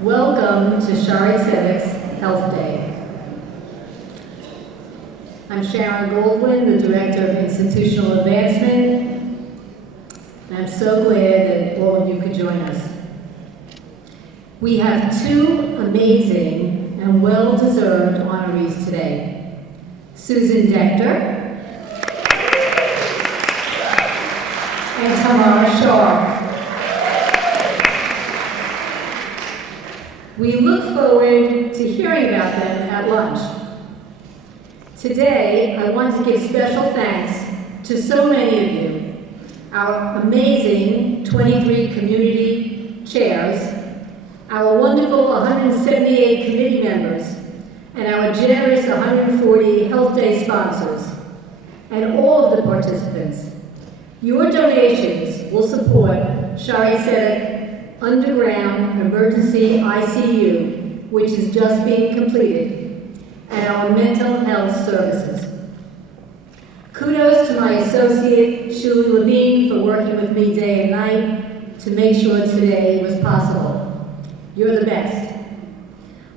Welcome to Shaare Zedek's Health Day. I'm Sharon Goldwyn, the Director of Institutional Advancement, and I'm so glad that all of you could join us. We have two amazing and well-deserved honorees today. Susan Dector and Tamara Shaw. We look forward to hearing about them at lunch. Today, I want to give special thanks to so many of you, our amazing 23 community chairs, our wonderful 178 committee members, and our generous 140 Health Day sponsors, and all of the participants. Your donations will support Shaare Zedek Underground Emergency ICU, which is just being completed, and our mental health services. Kudos to my associate, Shuli Levine, for working with me day and night to make sure today was possible. You're the best.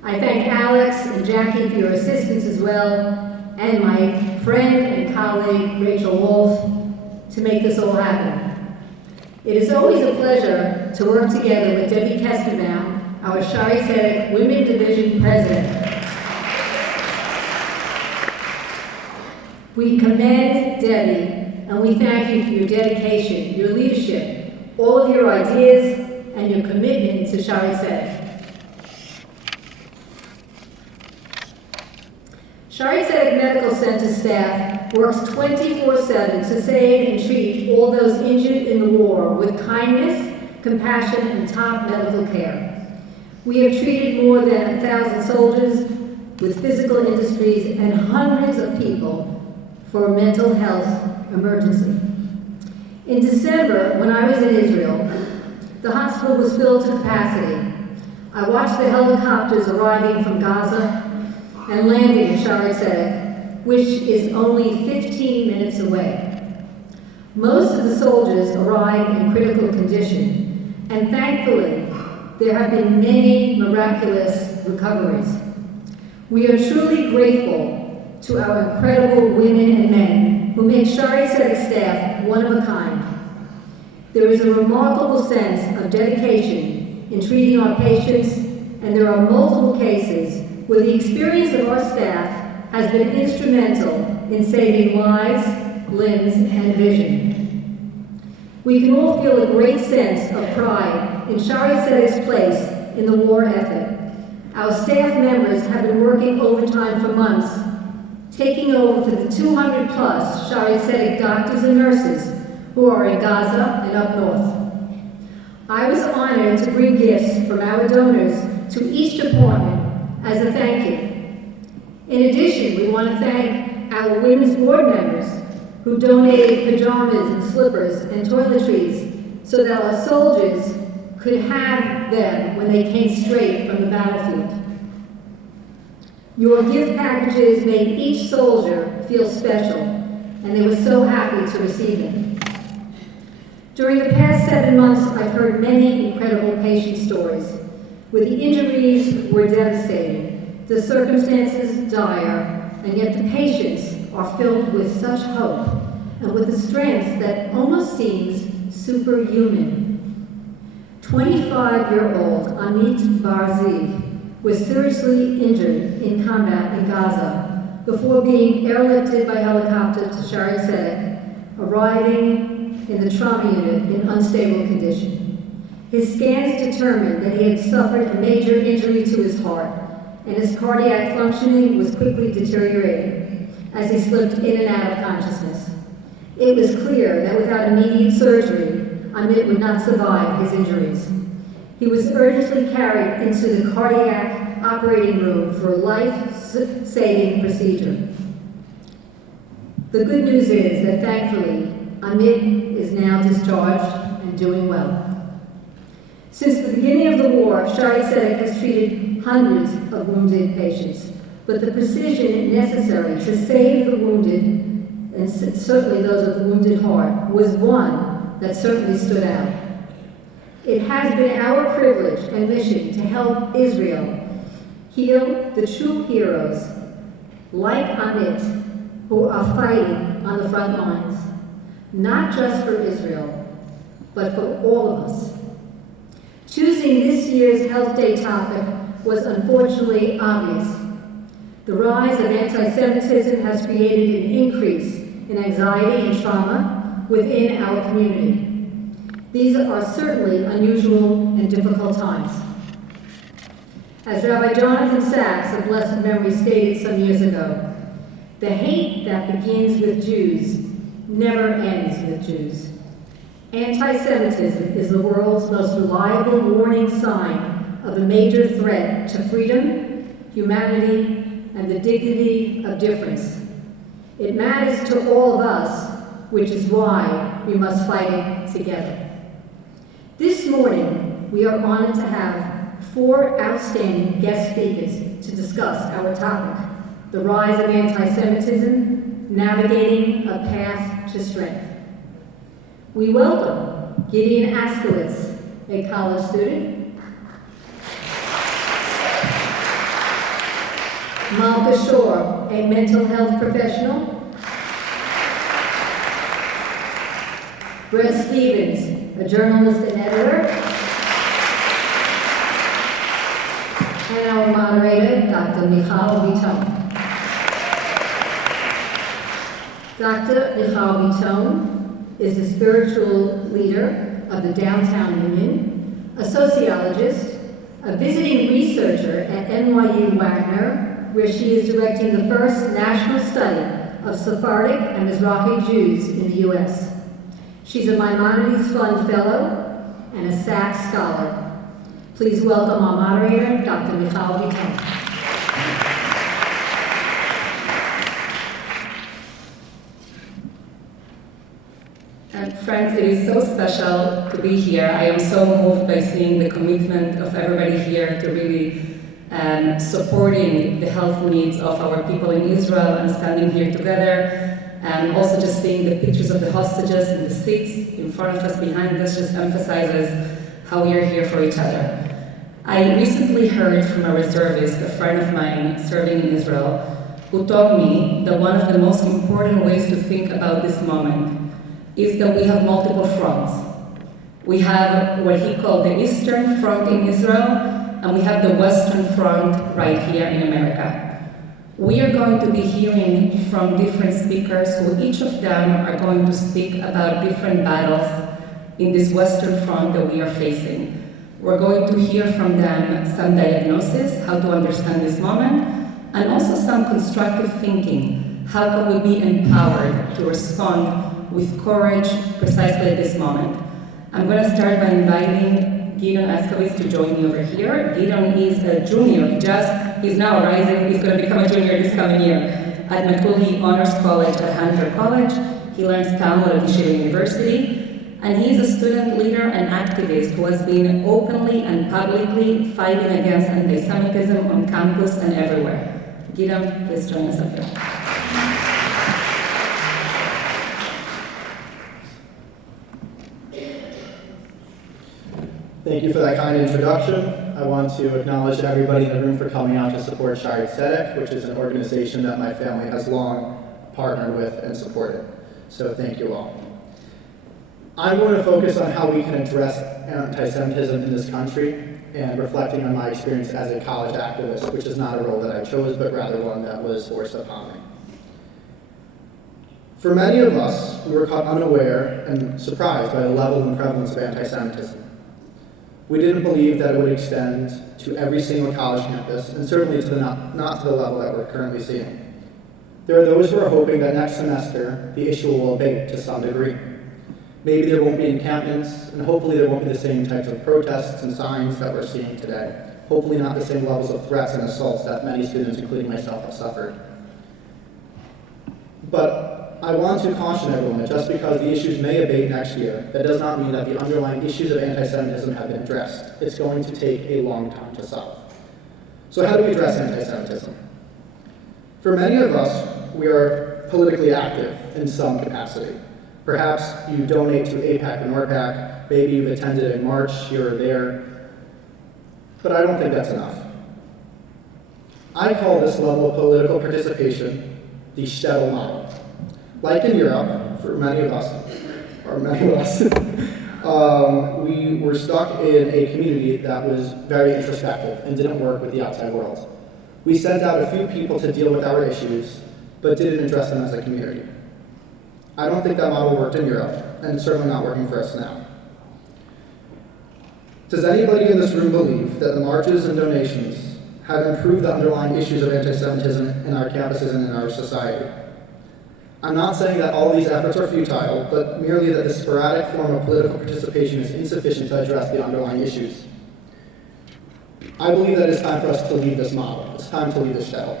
I thank Alex and Jackie for your assistance as well, and my friend and colleague, Rachel Wolf, to make this all happen. It is always a pleasure to work together with Debbie Kesterbaum, our Shaare Zedek Women Division President. We commend Debbie, and we thank you for your dedication, your leadership, all of your ideas, and your commitment to Shaare Zedek. Shaare Zedek Medical Center staff works 24/7 to save and treat all those injured in the war with kindness, compassion, and top medical care. We have treated more than 1,000 soldiers with physical injuries and hundreds of people for a mental health emergency. In December, when I was in Israel, the hospital was filled to capacity. I watched the helicopters arriving from Gaza and landing in Shaare Zedek, which is only 15 minutes away. Most of the soldiers arrive in critical condition, and thankfully, there have been many miraculous recoveries. We are truly grateful to our incredible women and men who make Shaare Zedek staff one of a kind. There is a remarkable sense of dedication in treating our patients, and there are multiple cases where the experience of our staff has been instrumental in saving lives, limbs, and vision. We can all feel a great sense of pride in Shaare Zedek's place in the war effort. Our staff members have been working overtime for months, taking over for the 200 plus Shaare Zedek doctors and nurses who are in Gaza and up north. I was honored to bring gifts from our donors to each department as a thank you. In addition, we want to thank our women's board members who donated pajamas and slippers and toiletries so that our soldiers could have them when they came straight from the battlefield. Your gift packages made each soldier feel special, and they were so happy to receive them. During the past 7 months, I've heard many incredible patient stories where the injuries were devastating, the circumstances dire, and yet the patients are filled with such hope and with a strength that almost seems superhuman. 25-year-old Amit Barziv was seriously injured in combat in Gaza before being airlifted by helicopter to Shaare Zedek, arriving in the trauma unit in unstable condition. His scans determined that he had suffered a major injury to his heart, and his cardiac functioning was quickly deteriorating as he slipped in and out of consciousness. It was clear that without immediate surgery, Amit would not survive his injuries. He was urgently carried into the cardiac operating room for a life-saving procedure. The good news is that thankfully, Amit is now discharged and doing well. Since the beginning of the war, Shaare Zedek has treated hundreds of wounded patients, but the precision necessary to save the wounded, and certainly those of the wounded heart, was one that certainly stood out. It has been our privilege and mission to help Israel heal the true heroes like Amit who are fighting on the front lines, not just for Israel, but for all of us. Choosing this year's Health Day topic was unfortunately obvious. The rise of anti-Semitism has created an increase in anxiety and trauma within our community. These are certainly unusual and difficult times. As Rabbi Jonathan Sachs of blessed memory stated some years ago, the hate that begins with Jews never ends with Jews. Anti-Semitism is the world's most reliable warning sign of a major threat to freedom, humanity, and the dignity of difference. It matters to all of us, which is why we must fight it together. This morning, we are honored to have 4 outstanding guest speakers to discuss our topic, the rise of anti-Semitism, navigating a path to strength. We welcome Gideon Askowitz, a college student, Malka, a mental health professional, Bret Stevens, a journalist and editor, and our moderator, Dr. Michal Biton. Dr. Michal Biton is the spiritual leader of the Downtown Union, a sociologist, a visiting researcher at NYU Wagner, where she is directing the first national study of Sephardic and Mizrahi Jews in the U.S. She's a Maimonides Fund Fellow and a Sachs Scholar. Please welcome our moderator, Dr. Michal Biton. Friends, it is so special to be here. I am so moved by seeing the commitment of everybody here to really supporting the health needs of our people in Israel and standing here together. And also just seeing the pictures of the hostages in the seats in front of us, behind us, just emphasizes how we are here for each other. I recently heard from a reservist, a friend of mine serving in Israel, who told me that one of the most important ways to think about this moment is that we have multiple fronts. We have what he called the Eastern Front in Israel, and we have the Western Front right here in America. We are going to be hearing from different speakers who each of them are going to speak about different battles in this Western Front that we are facing. We're going to hear from them some diagnosis, how to understand this moment, and also some constructive thinking. How can we be empowered to respond with courage precisely at this moment? I'm going to start by inviting Gideon Askowitz to join me over here. Gideon is a junior. He's now rising. He's going to become a junior this coming year at McCooley Honors College at Hunter College. He learns Talmud at Yeshiva University. And he's a student leader and activist who has been openly and publicly fighting against anti-Semitism on campus and everywhere. Gideon, please join us up here. Thank you for that kind introduction. I want to acknowledge everybody in the room for coming out to support Shaare Zedek, which is an organization that my family has long partnered with and supported. So thank you all. I'm going to focus on how we can address anti-Semitism in this country and reflecting on my experience as a college activist, which is not a role that I chose, but rather one that was forced upon me. For many of us, we were caught unaware and surprised by the level and prevalence of anti-Semitism. We didn't believe that it would extend to every single college campus, and certainly to not to the level that we're currently seeing. There are those who are hoping that next semester, the issue will abate to some degree. Maybe there won't be encampments, and hopefully there won't be the same types of protests and signs that we're seeing today. Hopefully not the same levels of threats and assaults that many students, including myself, have suffered. But I want to caution everyone that just because the issues may abate next year, that does not mean that the underlying issues of anti-Semitism have been addressed. It's going to take a long time to solve. So how do we address anti-Semitism? For many of us, we are politically active in some capacity. Perhaps you donate to APAC and NORPAC, maybe you've attended a march here or there, but I don't think that's enough. I call this level of political participation the shtetl model. Like in Europe, for many of us, we were stuck in a community that was very introspective and didn't work with the outside world. We sent out a few people to deal with our issues, but didn't address them as a community. I don't think that model worked in Europe, and it's certainly not working for us now. Does anybody in this room believe that the marches and donations have improved the underlying issues of anti-Semitism in our campuses and in our society? I'm not saying that all these efforts are futile, but merely that the sporadic form of political participation is insufficient to address the underlying issues. I believe that it's time for us to leave this model. It's time to leave the shtetl.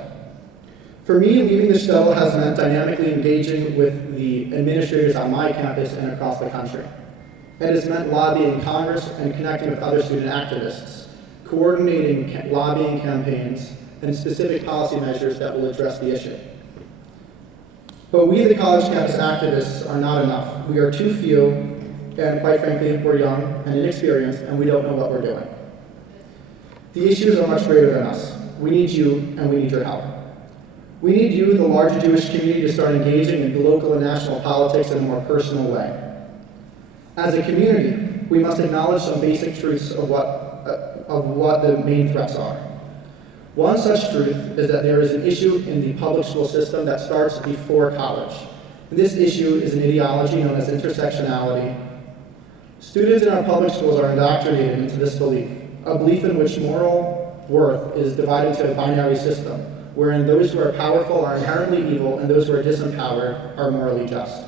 For me, leaving the shtetl has meant dynamically engaging with the administrators on my campus and across the country. It has meant lobbying Congress and connecting with other student activists, coordinating lobbying campaigns and specific policy measures that will address the issue. But we, the college campus activists, are not enough. We are too few, and quite frankly, we're young and inexperienced, and we don't know what we're doing. The issues are much greater than us. We need you, and we need your help. We need you, the larger Jewish community, to start engaging in local and national politics in a more personal way. As a community, we must acknowledge some basic truths of what the main threats are. One such truth is that there is an issue in the public school system that starts before college. This issue is an ideology known as intersectionality. Students in our public schools are indoctrinated into this belief, a belief in which moral worth is divided into a binary system, wherein those who are powerful are inherently evil and those who are disempowered are morally just.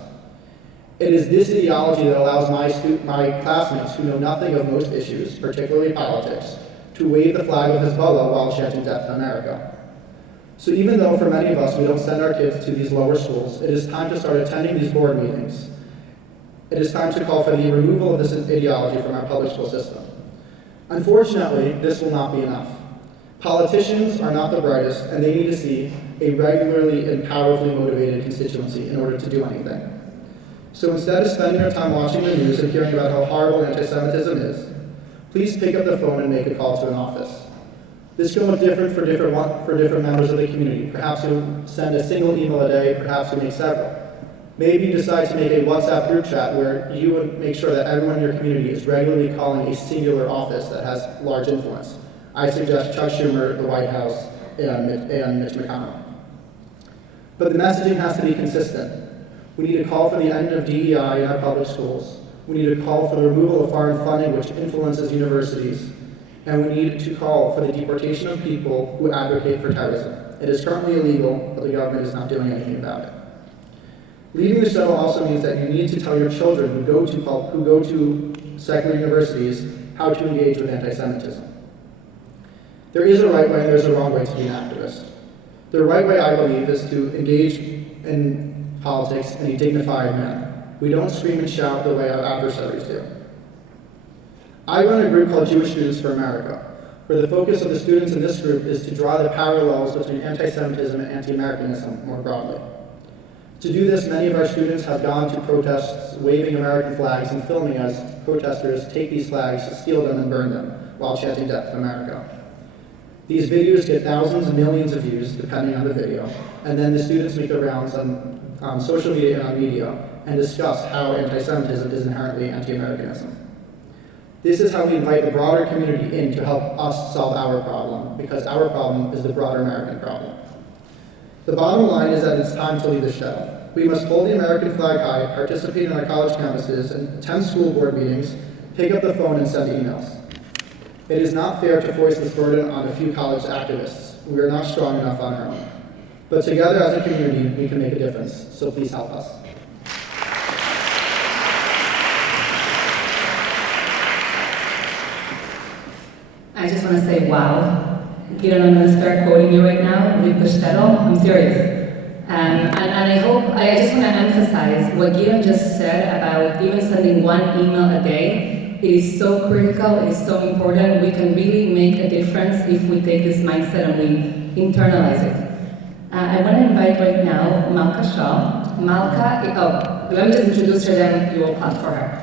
It is this ideology that allows my classmates who know nothing of most issues, particularly politics, to wave the flag of Hezbollah while chanting death to America. So even though for many of us we don't send our kids to these lower schools, it is time to start attending these board meetings. It is time to call for the removal of this ideology from our public school system. Unfortunately, this will not be enough. Politicians are not the brightest, and they need to see a regularly and powerfully motivated constituency in order to do anything. So instead of spending our time watching the news and hearing about how horrible anti-Semitism is, please pick up the phone and make a call to an office. This can look different for different members of the community. Perhaps you send a single email a day, perhaps you make several. Maybe you decide to make a WhatsApp group chat where you would make sure that everyone in your community is regularly calling a singular office that has large influence. I suggest Chuck Schumer, the White House, and Mitch McConnell. But the messaging has to be consistent. We need to call for the end of DEI in our public schools. We need to call for the removal of foreign funding which influences universities. And we need to call for the deportation of people who advocate for terrorism. It is currently illegal, but the government is not doing anything about it. Leaving the shtetl also means that you need to tell your children who go to secular universities how to engage with anti-Semitism. There is a right way and there's a wrong way to be an activist. The right way, I believe, is to engage in politics in a dignified manner. We don't scream and shout the way our adversaries do. I run a group called Jewish Students for America, where the focus of the students in this group is to draw the parallels between anti-Semitism and anti-Americanism more broadly. To do this, many of our students have gone to protests waving American flags and filming as protesters take these flags, steal them, and burn them while chanting death to America. These videos get thousands and millions of views, depending on the video, and then the students make their rounds on social media and on media and discuss how anti-Semitism is inherently anti-Americanism. This is how we invite the broader community in to help us solve our problem, because our problem is the broader American problem. The bottom line is that it's time to leave the shtetl. We must hold the American flag high, participate in our college campuses, and attend school board meetings, pick up the phone and send emails. It is not fair to force this burden on a few college activists. We are not strong enough on our own. But together as a community, we can make a difference, so please help us. I just want to say, wow. Gideon, I'm going to start quoting you right now, leave the shtetl. I'm serious. And I just want to emphasize what Gideon just said about even sending one email a day. It is so critical, it is so important. We can really make a difference if we take this mindset and we internalize it. I want to invite right now Malka Shaw. Malka, let me just introduce her, then you will clap for her.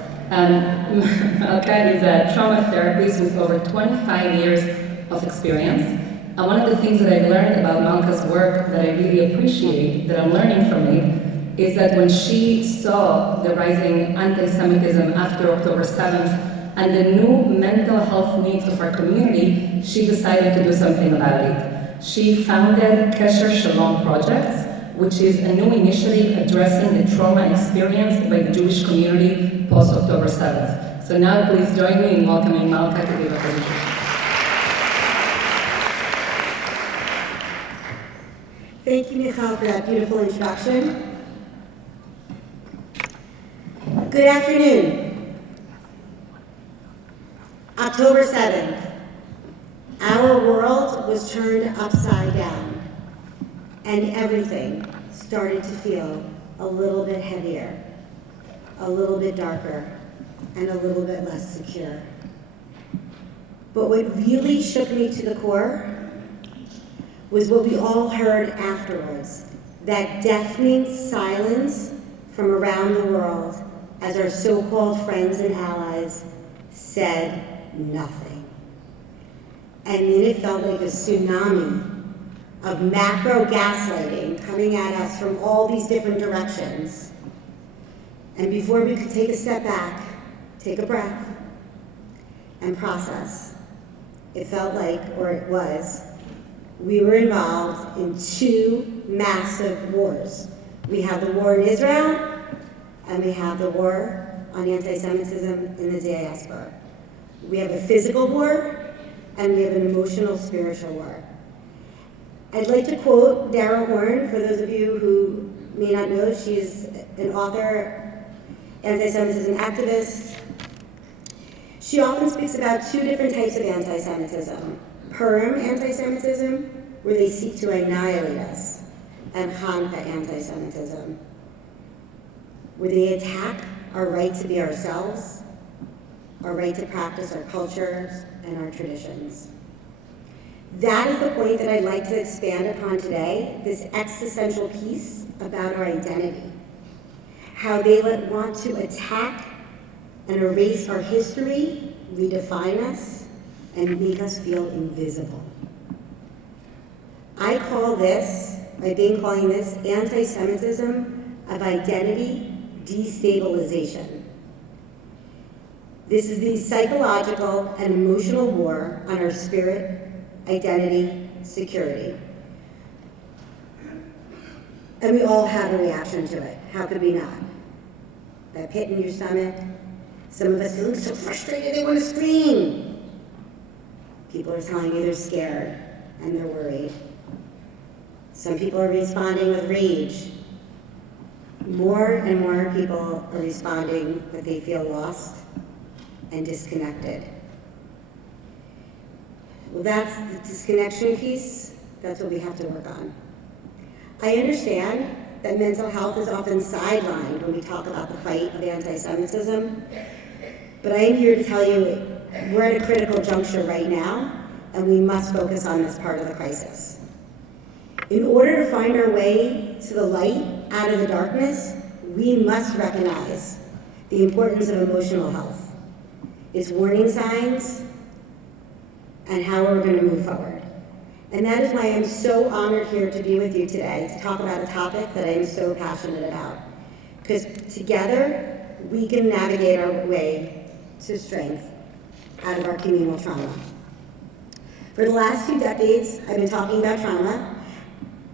Malka is a trauma therapist with over 25 years of experience. And one of the things that I've learned about Malka's work that I really appreciate, that I'm learning from it, is that when she saw the rising anti-Semitism after October 7th and the new mental health needs of our community, she decided to do something about it. She founded Kesher Shalom Projects, which is a new initiative addressing the trauma experienced by the Jewish community post-October 7th. So now please join me in welcoming Malka to give a presentation. Thank you, Michal, for that beautiful introduction. Good afternoon. October 7th, our world was turned upside down, and everything started to feel a little bit heavier, a little bit darker, and a little bit less secure. But what really shook me to the core was what we all heard afterwards, that deafening silence from around the world as our so-called friends and allies said nothing. And then it felt like a tsunami of macro gaslighting coming at us from all these different directions. And before we could take a step back, take a breath, and process, it felt like, or it was, we were involved in two massive wars. We have the war in Israel, and we have the war on anti-Semitism in the diaspora. We have a physical war, and we have an emotional, spiritual war. I'd like to quote Dara Horn, for those of you who may not know. She's an author, anti-Semitism activist. She often speaks about two different types of anti-Semitism. Purim anti-Semitism, where they seek to annihilate us, and Hanukkah anti-Semitism, where they attack our right to be ourselves, our right to practice our cultures and our traditions. That is the point that I'd like to expand upon today, this existential piece about our identity, how they want to attack and erase our history, redefine us, and make us feel invisible. I've been calling this anti-Semitism of identity destabilization. This is the psychological and emotional war on our spirit, identity, security. And we all have a reaction to it. How could we not? That pit in your stomach, some of us feeling so frustrated they want to scream. People are telling you they're scared and they're worried. Some people are responding with rage. More and more people are responding that they feel lost and disconnected. Well, that's the disconnection piece. That's what we have to work on. I understand that mental health is often sidelined when we talk about the fight of anti-Semitism, but I am here to tell you we're at a critical juncture right now, and we must focus on this part of the crisis. In order to find our way to the light out of the darkness, we must recognize the importance of emotional health, its warning signs, and how we're going to move forward. And that is why I'm so honored here to be with you today to talk about a topic that I am so passionate about. Because together, we can navigate our way to strength out of our communal trauma. For the last 2 decades, I've been talking about trauma.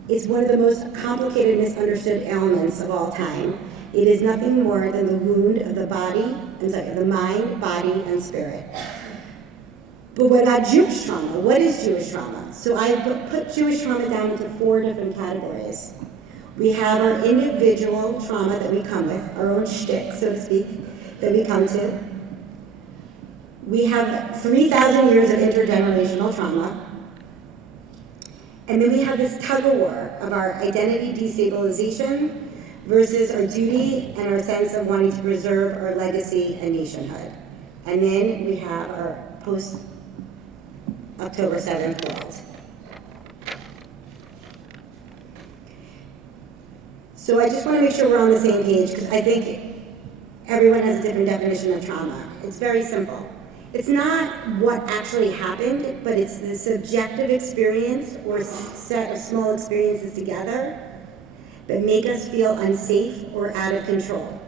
It's one of the most complicated, misunderstood ailments of all time. It is nothing more than the wound of the mind, body, and spirit. But what about Jewish trauma? What is Jewish trauma? So I put Jewish trauma down into 4 different categories. We have our individual trauma that we come with, our own shtick, so to speak, that we come to. We have 3,000 years of intergenerational trauma. And then we have this tug-of-war of our identity destabilization versus our duty and our sense of wanting to preserve our legacy and nationhood. And then we have our post-October 7th world. So I just want to make sure we're on the same page, because I think everyone has a different definition of trauma. It's very simple. It's not what actually happened, but it's the subjective experience or set of small experiences together that make us feel unsafe or out of control.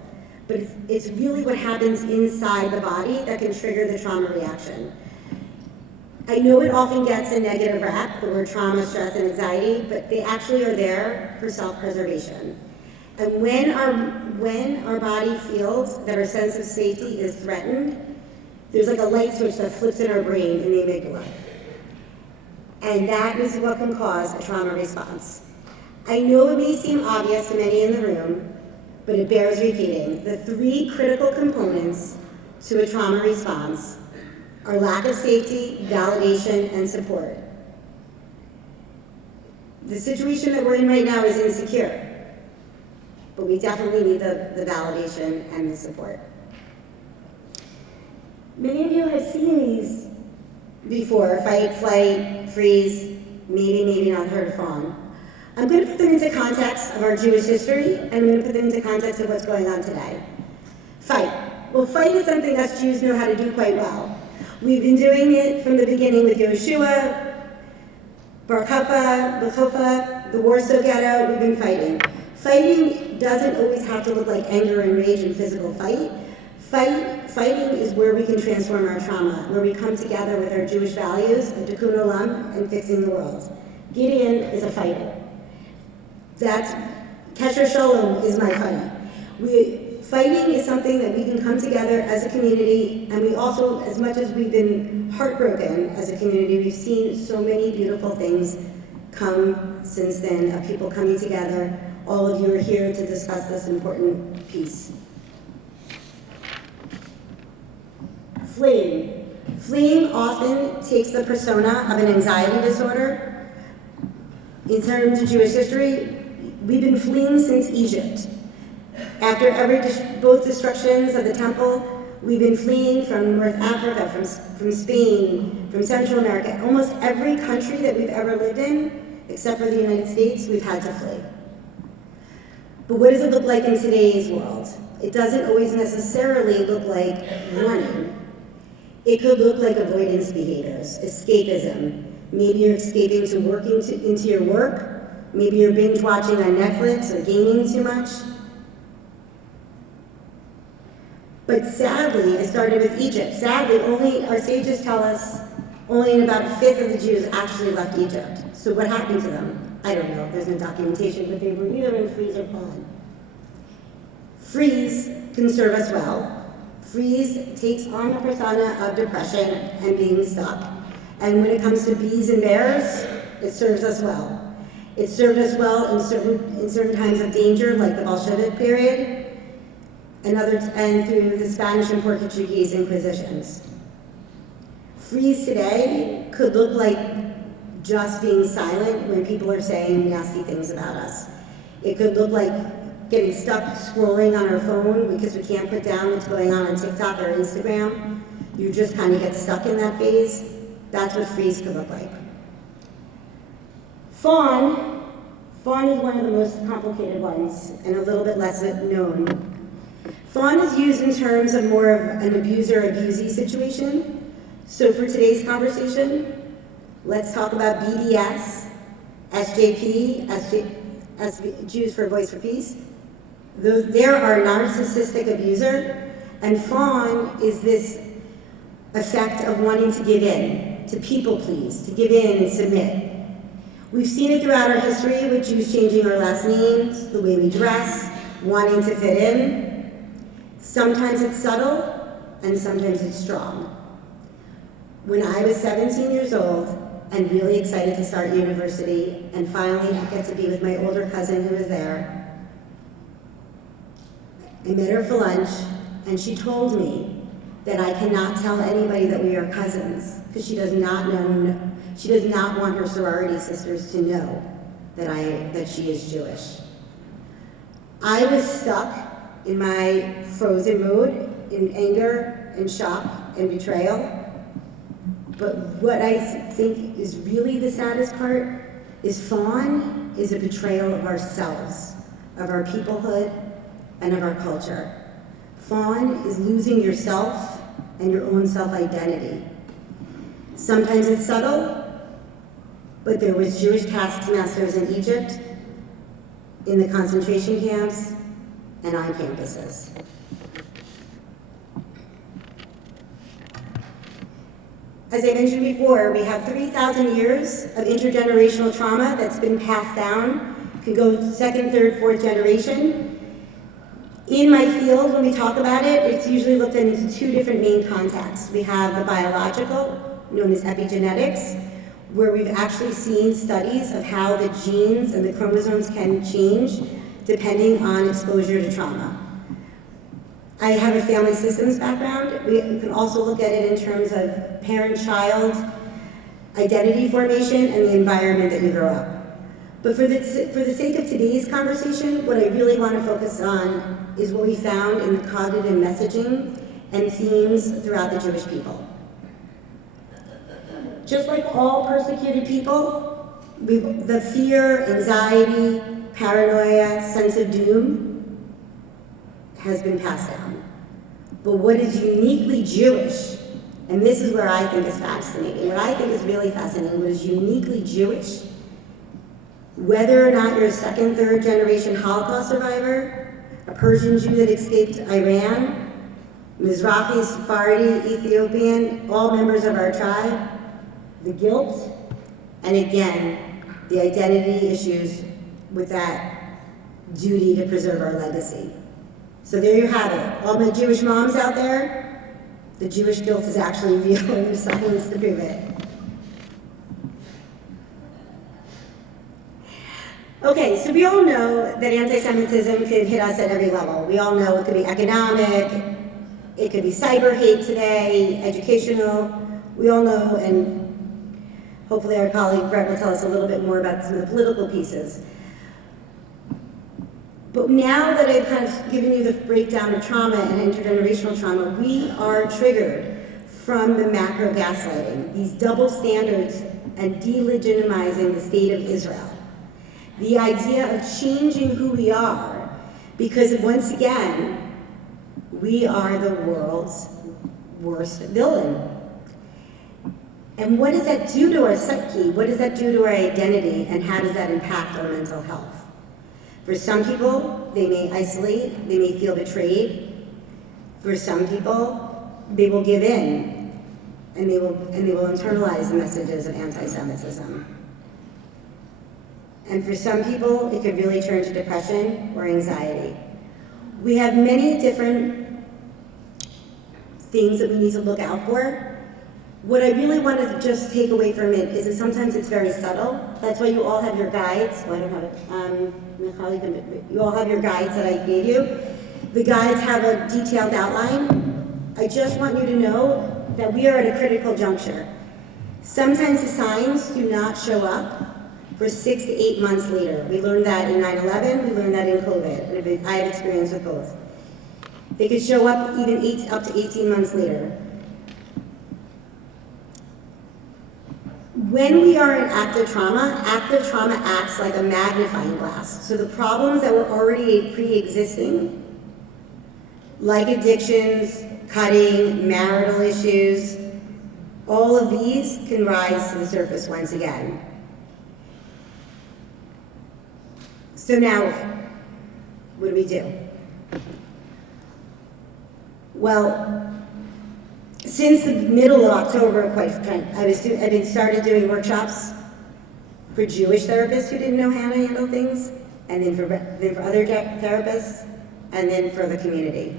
But it's really what happens inside the body that can trigger the trauma reaction. I know it often gets a negative rap, the word trauma, stress, and anxiety, but they actually are there for self-preservation. And when our body feels that our sense of safety is threatened, there's like a light switch that flips in our brain in the amygdala. And that is what can cause a trauma response. I know it may seem obvious to many in the room, but it bears repeating. The 3 critical components to a trauma response are lack of safety, validation, and support. The situation that we're in right now is insecure, but we definitely need the validation and the support. Many of you have seen these before: fight, flight, freeze, maybe not heard of fawn. I'm going to put them into context of our Jewish history, and I'm going to put them into context of what's going on today. Fight. Well, fight is something us Jews know how to do quite well. We've been doing it from the beginning with Yoshua, Bar Kokhba, the Warsaw Ghetto. We've been fighting. Fighting doesn't always have to look like anger and rage and physical fight. Fighting is where we can transform our trauma, where we come together with our Jewish values of tikkun olam and fixing the world. Gideon is a fighter. That's Kesher Shalom is my fight. Fighting is something that we can come together as a community, and we also, as much as we've been heartbroken as a community, we've seen so many beautiful things come since then of people coming together. All of you are here to discuss this important piece. Fleeing. Fleeing often takes the persona of an anxiety disorder. In terms of Jewish history, we've been fleeing since Egypt. After both destructions of the temple, we've been fleeing from North Africa, from Spain, from Central America. Almost every country that we've ever lived in, except for the United States, we've had to flee. But what does it look like in today's world? It doesn't always necessarily look like running. It could look like avoidance behaviors, escapism. Maybe you're escaping to working into your work. Maybe you're binge watching on Netflix or gaming too much. But sadly, I started with Egypt. Sadly, our sages tell us only about 1/5 of the Jews actually left Egypt. So what happened to them? I don't know. There's no documentation, but they were either in freeze or fawn. Freeze can serve us well. Freeze takes on the persona of depression and being stuck. And when it comes to bees and bears, it serves us well. It served us well in certain times of danger, like the Bolshevik period, and through the Spanish and Portuguese Inquisitions. Freeze today could look like just being silent when people are saying nasty things about us. It could look like getting stuck scrolling on our phone because we can't put down what's going on TikTok or Instagram. You just kind of get stuck in that phase. That's what freeze could look like. Fawn is one of the most complicated ones and a little bit less known. Fawn is used in terms of more of an abuser-abusee situation. So for today's conversation, let's talk about BDS, SJP, Jews for Voice for Peace. There are narcissistic abuser, and fawn is this effect of wanting to give in, to people please, to give in and submit. We've seen it throughout our history with Jews changing our last names, the way we dress, wanting to fit in. Sometimes it's subtle, and sometimes it's strong. When I was 17 years old and really excited to start university and finally get to be with my older cousin who was there, I met her for lunch, and she told me that I cannot tell anybody that we are cousins because she does not want her sorority sisters to know that she is Jewish. I was stuck in my frozen mode, in anger and shock and betrayal. But what I think is really the saddest part is fawn is a betrayal of ourselves. of our peoplehood, and of our culture. Fawn is losing yourself and your own self-identity. Sometimes it's subtle, but there was Jewish taskmasters in Egypt, in the concentration camps, and on campuses. As I mentioned before, we have 3,000 years of intergenerational trauma that's been passed down, can go second, third, fourth generation. In my field, when we talk about it, it's usually looked at into two different main contexts. We have the biological, known as epigenetics, where we've actually seen studies of how the genes and the chromosomes can change depending on exposure to trauma. I have a family systems background. We can also look at it in terms of parent-child identity formation and the environment that you grow up. But for the sake of today's conversation, what I really want to focus on is what we found in the cognitive messaging and themes throughout the Jewish people. Just like all persecuted people, the fear, anxiety, paranoia, sense of doom has been passed down. But what is uniquely Jewish, and this is where I think is fascinating, what I think is really fascinating, what is uniquely Jewish, whether or not you're a second, third generation Holocaust survivor, a Persian Jew that escaped Iran, Mizrahi, Sephardi, Ethiopian, all members of our tribe, the guilt, and again, the identity issues with that duty to preserve our legacy. So there you have it. All my Jewish moms out there, the Jewish guilt is actually real and there's science to prove it. Okay, so we all know that anti-Semitism could hit us at every level. We all know it could be economic, it could be cyber hate today, educational. We all know, and hopefully our colleague Bret will tell us a little bit more about some of the political pieces. But now that I've kind of given you the breakdown of trauma and intergenerational trauma, we are triggered from the macro gaslighting, these double standards and delegitimizing the state of Israel. The idea of changing who we are, because once again, we are the world's worst villain. And what does that do to our psyche? What does that do to our identity? And how does that impact our mental health? For some people, they may isolate, they may feel betrayed. For some people, they will give in, and they will internalize the messages of anti-Semitism. And for some people, it could really turn to depression or anxiety. We have many different things that we need to look out for. What I really want to just take away from it is that sometimes it's very subtle. That's why you all have your guides. Well, I don't have it. You all have your guides that I gave you. The guides have a detailed outline. I just want you to know that we are at a critical juncture. Sometimes the signs do not show up for 6 to 8 months later. We learned that in 9/11, we learned that in COVID, and I have experience with both. They could show up even up to 18 months later. When we are in active trauma acts like a magnifying glass. So the problems that were already pre-existing, like addictions, cutting, marital issues, all of these can rise to the surface once again. So now what do we do? Well, since the middle of October, I've been started doing workshops for Jewish therapists who didn't know how to handle things, and then for other therapists, and then for the community.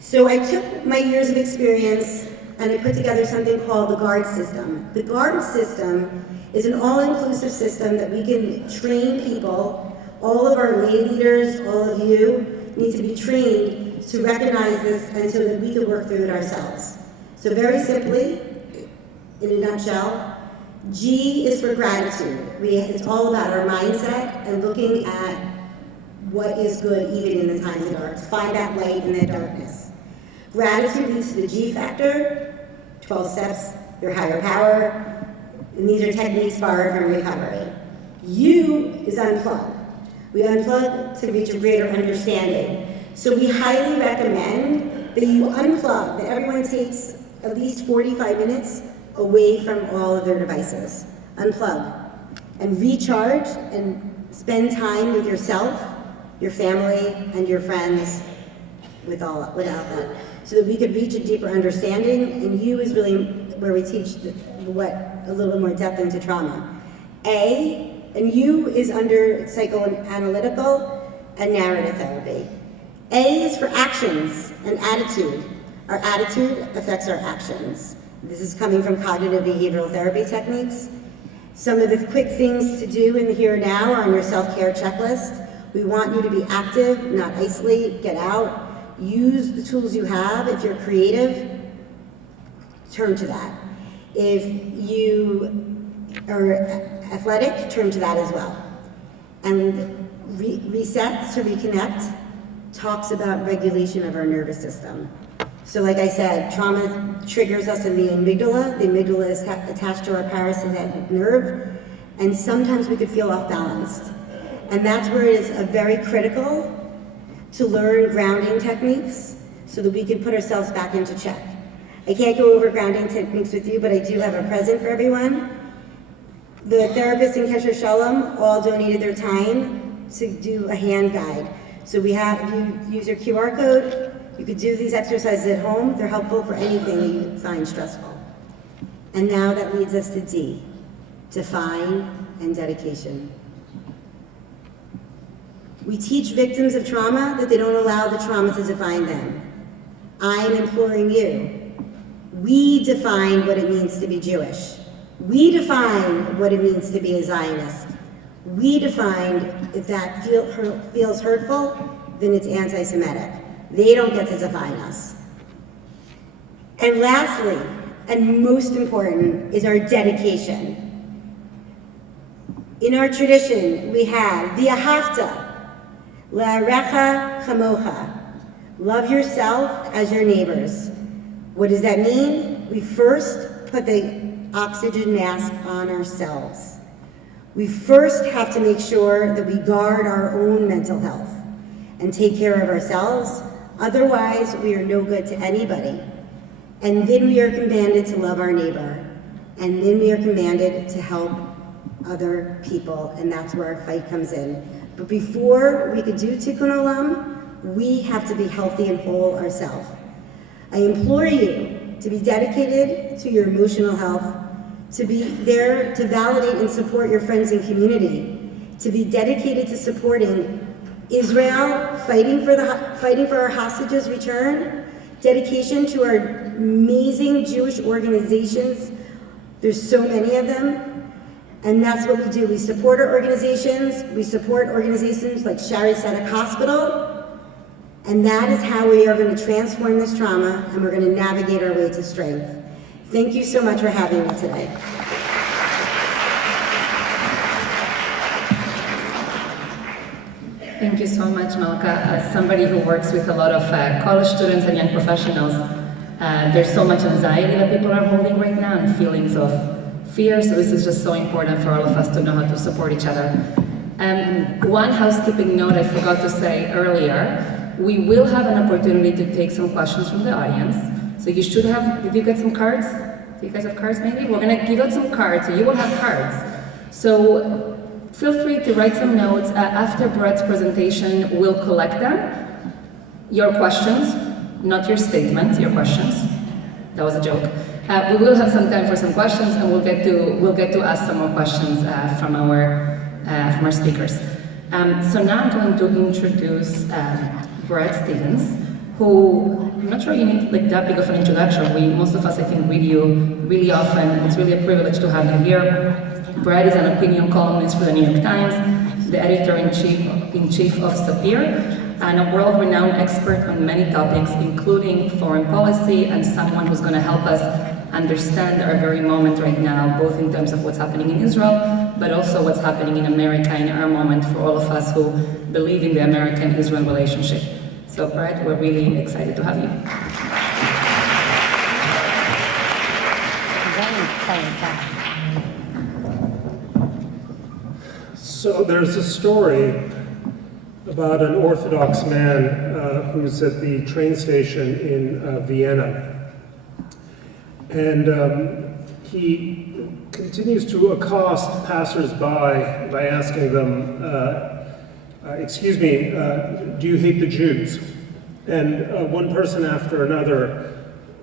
So I took my years of experience and I put together something called the GUARD system. The GUARD system is an all-inclusive system that we can train people. All of our lay leaders, all of you, need to be trained to recognize this and so that we can work through it ourselves. So very simply, in a nutshell, G is for gratitude. It's all about our mindset and looking at what is good even in the times of dark. Find that light in that darkness. Gratitude leads to the G factor, 12 steps, your higher power, and these are techniques borrowed from recovery. U is unplug. We unplug to reach a greater understanding. So we highly recommend that you unplug, that everyone takes at least 45 minutes away from all of their devices. Unplug and recharge and spend time with yourself, your family, and your friends without that. So that we could reach a deeper understanding, and you is really where we teach a little more depth into trauma. And U is under psychoanalytical and narrative therapy. A is for actions and attitude. Our attitude affects our actions. This is coming from cognitive behavioral therapy techniques. Some of the quick things to do in the here and now are on your self-care checklist. We want you to be active, not isolate, get out, use the tools you have. If you're creative, turn to that. If you are athletic, turn to that as well. And reset to reconnect talks about regulation of our nervous system. So like I said, trauma triggers us in the amygdala. The amygdala is attached to our parasympathetic nerve, and sometimes we could feel off balanced. And that's where it is very critical to learn grounding techniques so that we can put ourselves back into check. I can't go over grounding techniques with you, but I do have a present for everyone. The therapists in Kesher Shalom all donated their time to do a hand guide. So we have, if you use your QR code, you could do these exercises at home. They're helpful for anything that you find stressful. And now that leads us to D, define and dedication. We teach victims of trauma that they don't allow the trauma to define them. I'm imploring you. We define what it means to be Jewish. We define what it means to be a Zionist. We define if that feels hurtful, then it's anti-Semitic. They don't get to define us. And lastly, and most important, is our dedication. In our tradition, we have v'ahavta la'arecha chamocha. Love yourself as your neighbors. What does that mean? We first put the oxygen mask on ourselves. We first have to make sure that we guard our own mental health and take care of ourselves. Otherwise, we are no good to anybody. And then we are commanded to love our neighbor. And then we are commanded to help other people, and that's where our fight comes in. But before we could do Tikkun Olam, we have to be healthy and whole ourselves. I implore you to be dedicated to your emotional health, to be there to validate and support your friends and community, to be dedicated to supporting Israel, fighting for our hostages' return, dedication to our amazing Jewish organizations. There's so many of them, and that's what we do. We support our organizations. We support organizations like Shaare Zedek Hospital, and that is how we are going to transform this trauma, and we're going to navigate our way to strength. Thank you so much for having me today. Thank you so much, Malka. As somebody who works with a lot of college students and young professionals, there's so much anxiety that people are holding right now and feelings of fear, so this is just so important for all of us to know how to support each other. One housekeeping note I forgot to say earlier, we will have an opportunity to take some questions from the audience. So you should have, did you get some cards? Do you guys have cards maybe? We're gonna give out some cards, so you will have cards. So feel free to write some notes. After Bret's presentation, we'll collect them. Your questions, not your statements, your questions. That was a joke. We will have some time for some questions, and we'll get to ask some more questions from our speakers. So now I'm going to introduce Bret Stevens, who I'm not sure you need like that big of an introduction. Most of us, I think, read you really often. It's really a privilege to have you here. Bret is an opinion columnist for the New York Times, the editor-in-chief of Sapir, and a world-renowned expert on many topics, including foreign policy, and someone who's going to help us understand our very moment right now, both in terms of what's happening in Israel, but also what's happening in America in our moment for all of us who believe in the American-Israel relationship. So Bret, we're really excited to have you. So there's a story about an Orthodox man who's at the train station in Vienna. And he continues to accost passersby by asking them, excuse me, do you hate the Jews? And one person after another,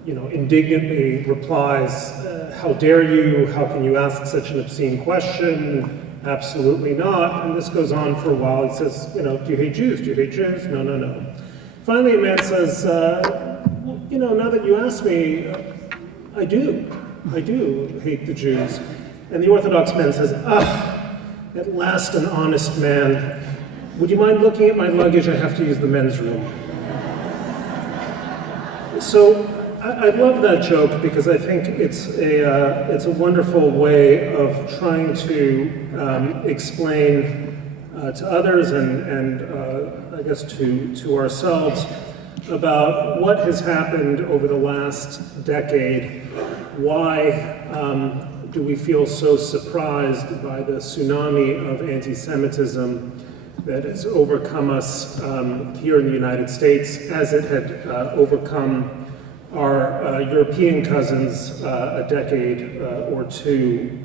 indignantly replies, how dare you? How can you ask such an obscene question? Absolutely not. And this goes on for a while. He says, do you hate Jews? Do you hate Jews? No, no, no. Finally, a man says, now that you ask me, I do hate the Jews. And the Orthodox man says, at last an honest man. Would you mind looking at my luggage? I have to use the men's room. So I love that joke because I think it's a wonderful way of trying to explain to others and I guess to ourselves about what has happened over the last decade. Why do we feel so surprised by the tsunami of anti-Semitism that has overcome us here in the United States, as it had overcome our European cousins a decade or two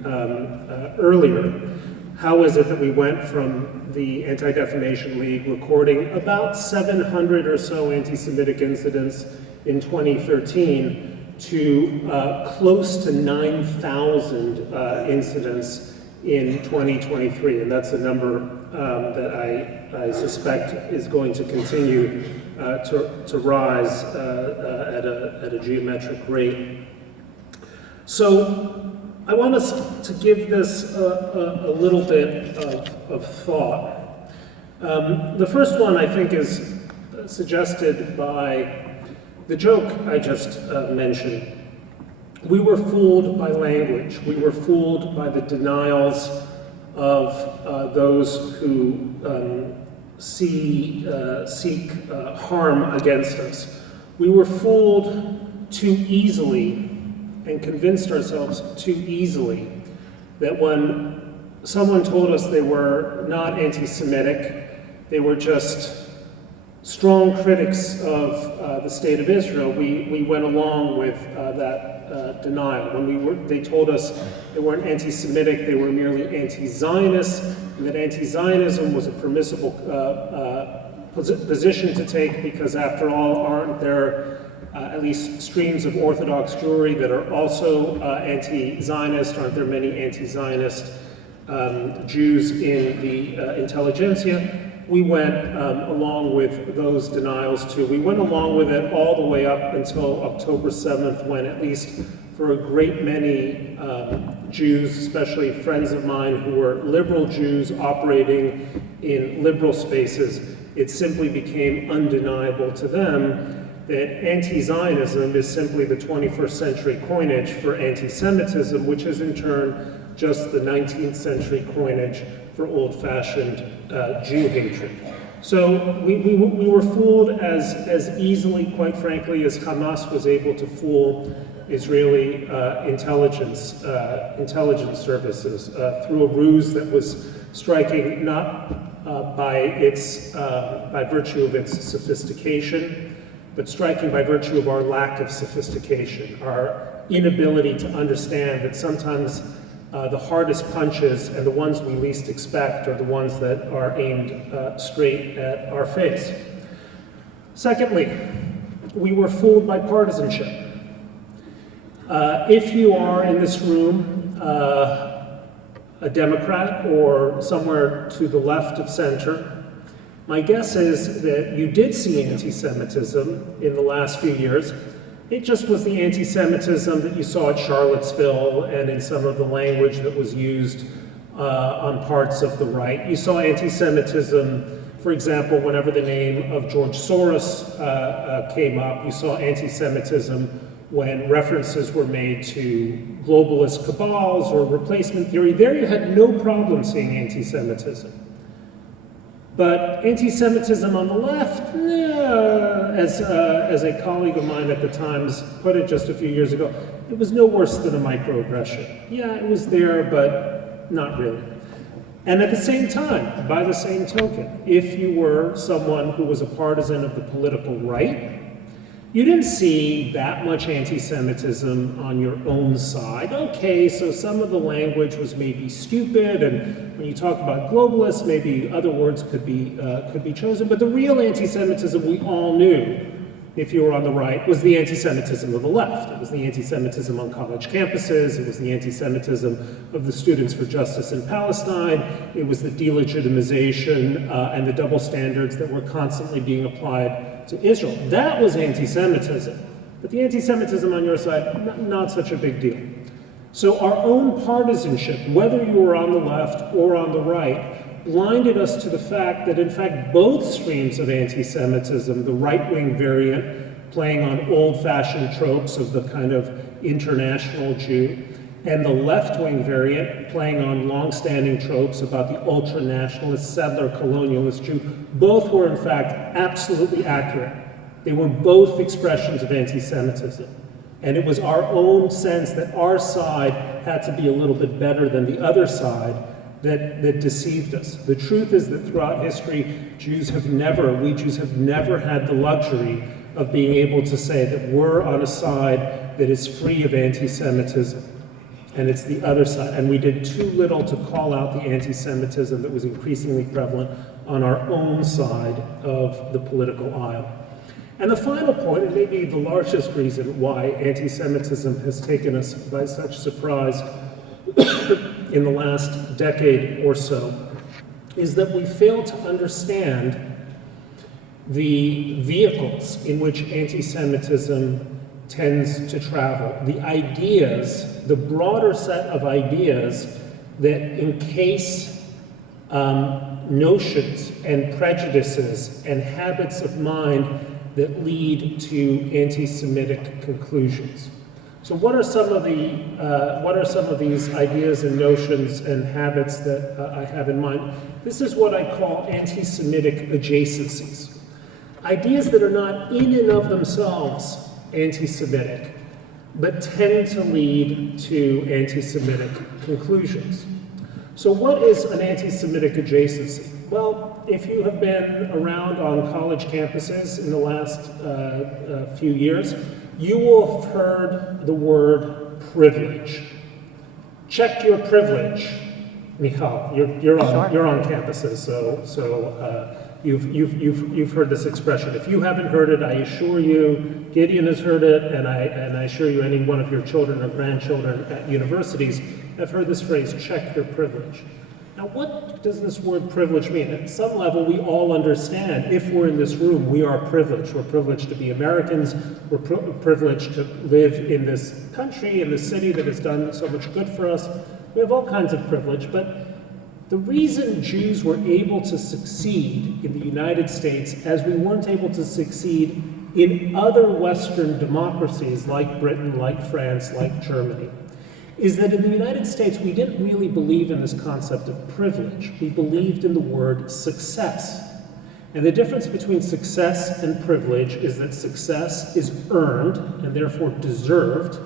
earlier? How is it that we went from the Anti-Defamation League recording about 700 or so anti-Semitic incidents in 2013 to close to 9,000 incidents in 2023? And that's a number that I suspect is going to continue to rise at a geometric rate. So I want us to give this a little bit of thought. The first one, I think, is suggested by the joke I just mentioned. We were fooled by language. We were fooled by the denials of those who seek harm against us. We were fooled too easily and convinced ourselves too easily that when someone told us they were not anti-Semitic, they were just strong critics of the state of Israel, we went along with that denial. When they told us they weren't anti-Semitic, they were merely anti-Zionist, and that anti-Zionism was a permissible position to take because, after all, aren't there at least streams of Orthodox Jewry that are also anti-Zionist? Aren't there many anti-Zionist Jews in the intelligentsia? We went along with those denials too. We went along with it all the way up until October 7th, when, at least for a great many Jews, especially friends of mine who were liberal Jews operating in liberal spaces, it simply became undeniable to them that anti-Zionism is simply the 21st century coinage for anti-Semitism, which is in turn just the 19th century coinage for old-fashioned Jew hatred. So we were fooled as easily, quite frankly, as Hamas was able to fool Israeli intelligence services through a ruse that was striking not by virtue of its sophistication, but striking by virtue of our lack of sophistication, our inability to understand that sometimes the hardest punches and the ones we least expect are the ones that are aimed straight at our face. Secondly, we were fooled by partisanship. If you are in this room a Democrat or somewhere to the left of center, my guess is that you did see anti-Semitism in the last few years. It just was the anti-Semitism that you saw at Charlottesville and in some of the language that was used on parts of the right. You saw anti-Semitism, for example, whenever the name of George Soros came up. You saw anti-Semitism when references were made to globalist cabals or replacement theory. There you had no problem seeing anti-Semitism. But anti-Semitism on the left, as a colleague of mine at the Times put it just a few years ago, it was no worse than a microaggression. Yeah, it was there, but not really. And at the same time, by the same token, if you were someone who was a partisan of the political right, you didn't see that much anti-Semitism on your own side. Okay, so some of the language was maybe stupid, and when you talk about globalists, maybe other words could be chosen. But the real anti-Semitism we all knew, if you were on the right, was the anti-Semitism of the left. It was the anti-Semitism on college campuses. It was the anti-Semitism of the Students for Justice in Palestine. It was the delegitimization and the double standards that were constantly being applied to Israel. That was anti-Semitism. But the anti-Semitism on your side, not such a big deal. So our own partisanship, whether you were on the left or on the right, blinded us to the fact that in fact both streams of anti-Semitism, the right-wing variant playing on old-fashioned tropes of the kind of international Jew, and the left-wing variant playing on long-standing tropes about the ultra-nationalist, settler, colonialist Jew, both were in fact absolutely accurate. They were both expressions of anti-Semitism. And it was our own sense that our side had to be a little bit better than the other side that deceived us. The truth is that throughout history, we Jews have never had the luxury of being able to say that we're on a side that is free of anti-Semitism. And it's the other side. And we did too little to call out the anti-Semitism that was increasingly prevalent on our own side of the political aisle. And the final point, and maybe the largest reason why anti-Semitism has taken us by such surprise in the last decade or so, is that we fail to understand the vehicles in which anti-Semitism tends to travel. The ideas, the broader set of ideas that encase notions and prejudices and habits of mind that lead to anti-Semitic conclusions. So what are some of these ideas and notions and habits that I have in mind? This is what I call anti-Semitic adjacencies. Ideas that are not in and of themselves anti-Semitic, but tend to lead to anti-Semitic conclusions. So what is an anti-Semitic adjacency? Well, if you have been around on college campuses in the last few years, you will have heard the word privilege. Check your privilege. Michal, you're on campuses, so you've heard this expression. If you haven't heard it, I assure you, Gideon has heard it, and I assure you, any one of your children or grandchildren at universities have heard this phrase, check your privilege. Now, what does this word privilege mean? At some level, we all understand, if we're in this room, we are privileged. We're privileged to be Americans. We're privileged to live in this country, in this city that has done so much good for us. We have all kinds of privilege, but the reason Jews were able to succeed in the United States as we weren't able to succeed in other Western democracies like Britain, like France, like Germany, is that in the United States, we didn't really believe in this concept of privilege. We believed in the word success. And the difference between success and privilege is that success is earned and therefore deserved,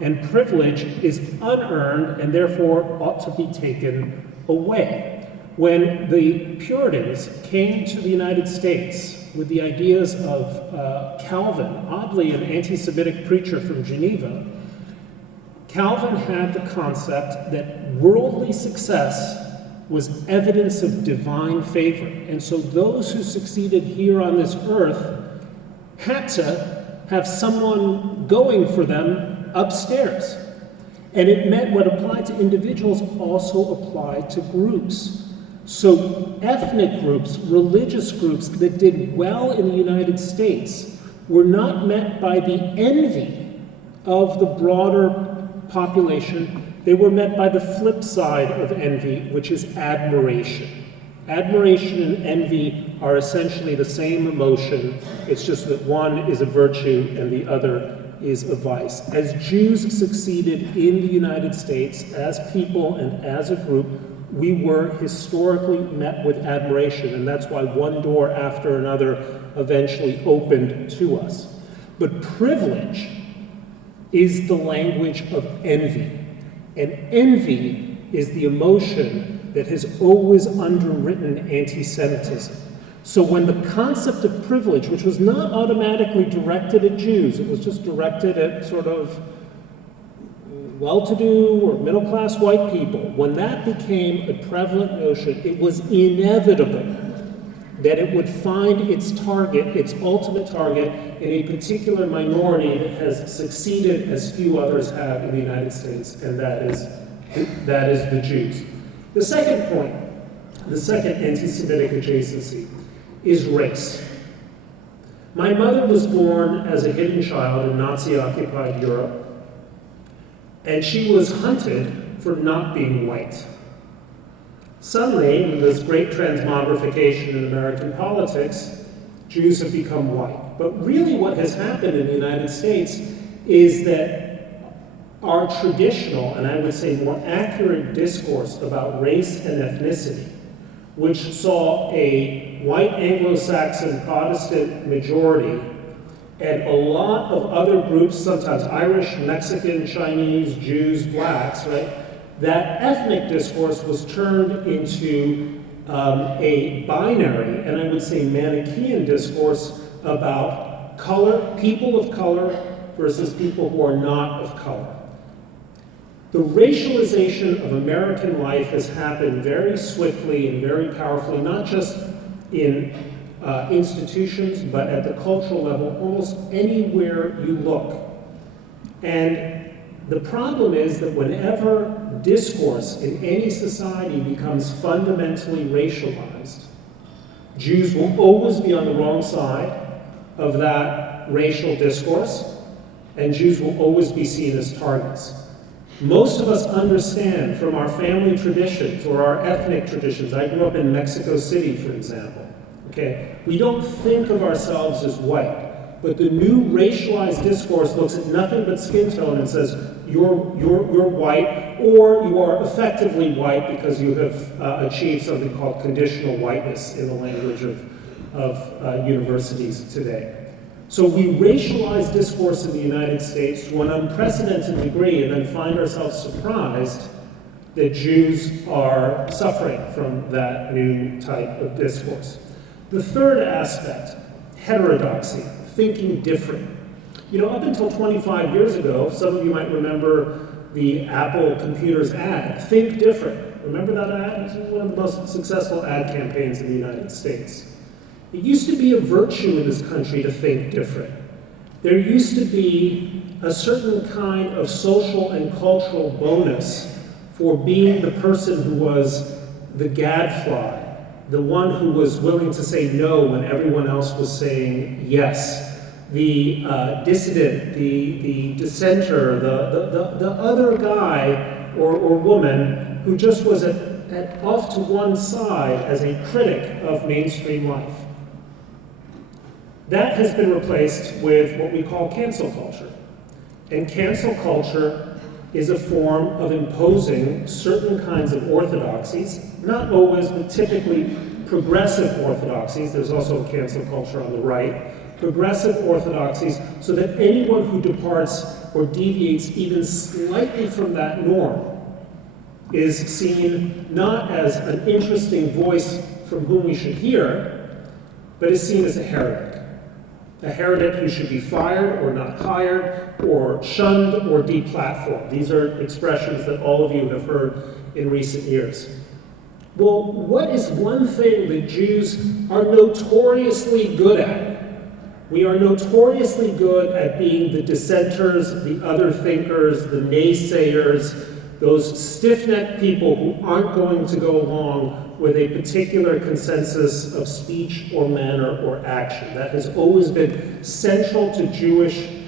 and privilege is unearned and therefore ought to be taken away. When the Puritans came to the United States with the ideas of Calvin, oddly an anti-Semitic preacher from Geneva, Calvin had the concept that worldly success was evidence of divine favor. And so those who succeeded here on this earth had to have someone going for them upstairs. And it meant what applied to individuals also applied to groups. So ethnic groups, religious groups that did well in the United States were not met by the envy of the broader population. They were met by the flip side of envy, which is admiration. Admiration and envy are essentially the same emotion. It's just that one is a virtue and the other is a vice. As Jews succeeded in the United States as people and as a group, we were historically met with admiration, and that's why one door after another eventually opened to us. But privilege is the language of envy. And envy is the emotion that has always underwritten anti-Semitism. So when the concept of privilege, which was not automatically directed at Jews, it was just directed at sort of well-to-do or middle-class white people, when that became a prevalent notion, it was inevitable that it would find its target, its ultimate target, in a particular minority that has succeeded as few others have in the United States, and that is the Jews. The second point, the second anti-Semitic adjacency, is race. My mother was born as a hidden child in Nazi-occupied Europe, and she was hunted for not being white. Suddenly, with this great transmogrification in American politics, Jews have become white. But really what has happened in the United States is that our traditional, and I would say more accurate discourse about race and ethnicity, which saw a white Anglo-Saxon Protestant majority and a lot of other groups, sometimes Irish, Mexican, Chinese, Jews, blacks, right? That ethnic discourse was turned into a binary, and I would say Manichaean discourse about color, people of color versus people who are not of color. The racialization of American life has happened very swiftly and very powerfully, not just in institutions, but at the cultural level, almost anywhere you look. And the problem is that whenever discourse in any society becomes fundamentally racialized, Jews will always be on the wrong side of that racial discourse, and Jews will always be seen as targets. Most of us understand from our family traditions or our ethnic traditions. I grew up in Mexico City, for example. Okay, we don't think of ourselves as white, but the new racialized discourse looks at nothing but skin tone and says you're white, or you are effectively white because you have achieved something called conditional whiteness in the language of universities today. So we racialize discourse in the United States to an unprecedented degree, and then find ourselves surprised that Jews are suffering from that new type of discourse. The third aspect, heterodoxy, thinking different. You know, up until 25 years ago, some of you might remember the Apple computers ad, Think Different. Remember that ad? It was one of the most successful ad campaigns in the United States. It used to be a virtue in this country to think different. There used to be a certain kind of social and cultural bonus for being the person who was the gadfly, the one who was willing to say no when everyone else was saying yes, the dissident, the dissenter, the other guy or woman who just was off to one side as a critic of mainstream life. That has been replaced with what we call cancel culture. And cancel culture is a form of imposing certain kinds of orthodoxies, not always, but typically progressive orthodoxies. There's also cancel culture on the right. Progressive orthodoxies, so that anyone who departs or deviates even slightly from that norm is seen not as an interesting voice from whom we should hear, but is seen as a heretic. A heretic who should be fired or not hired or shunned or deplatformed. These are expressions that all of you have heard in recent years. Well, what is one thing that Jews are notoriously good at? We are notoriously good at being the dissenters, the other thinkers, the naysayers, those stiff-necked people who aren't going to go along with a particular consensus of speech or manner or action. That has always been central to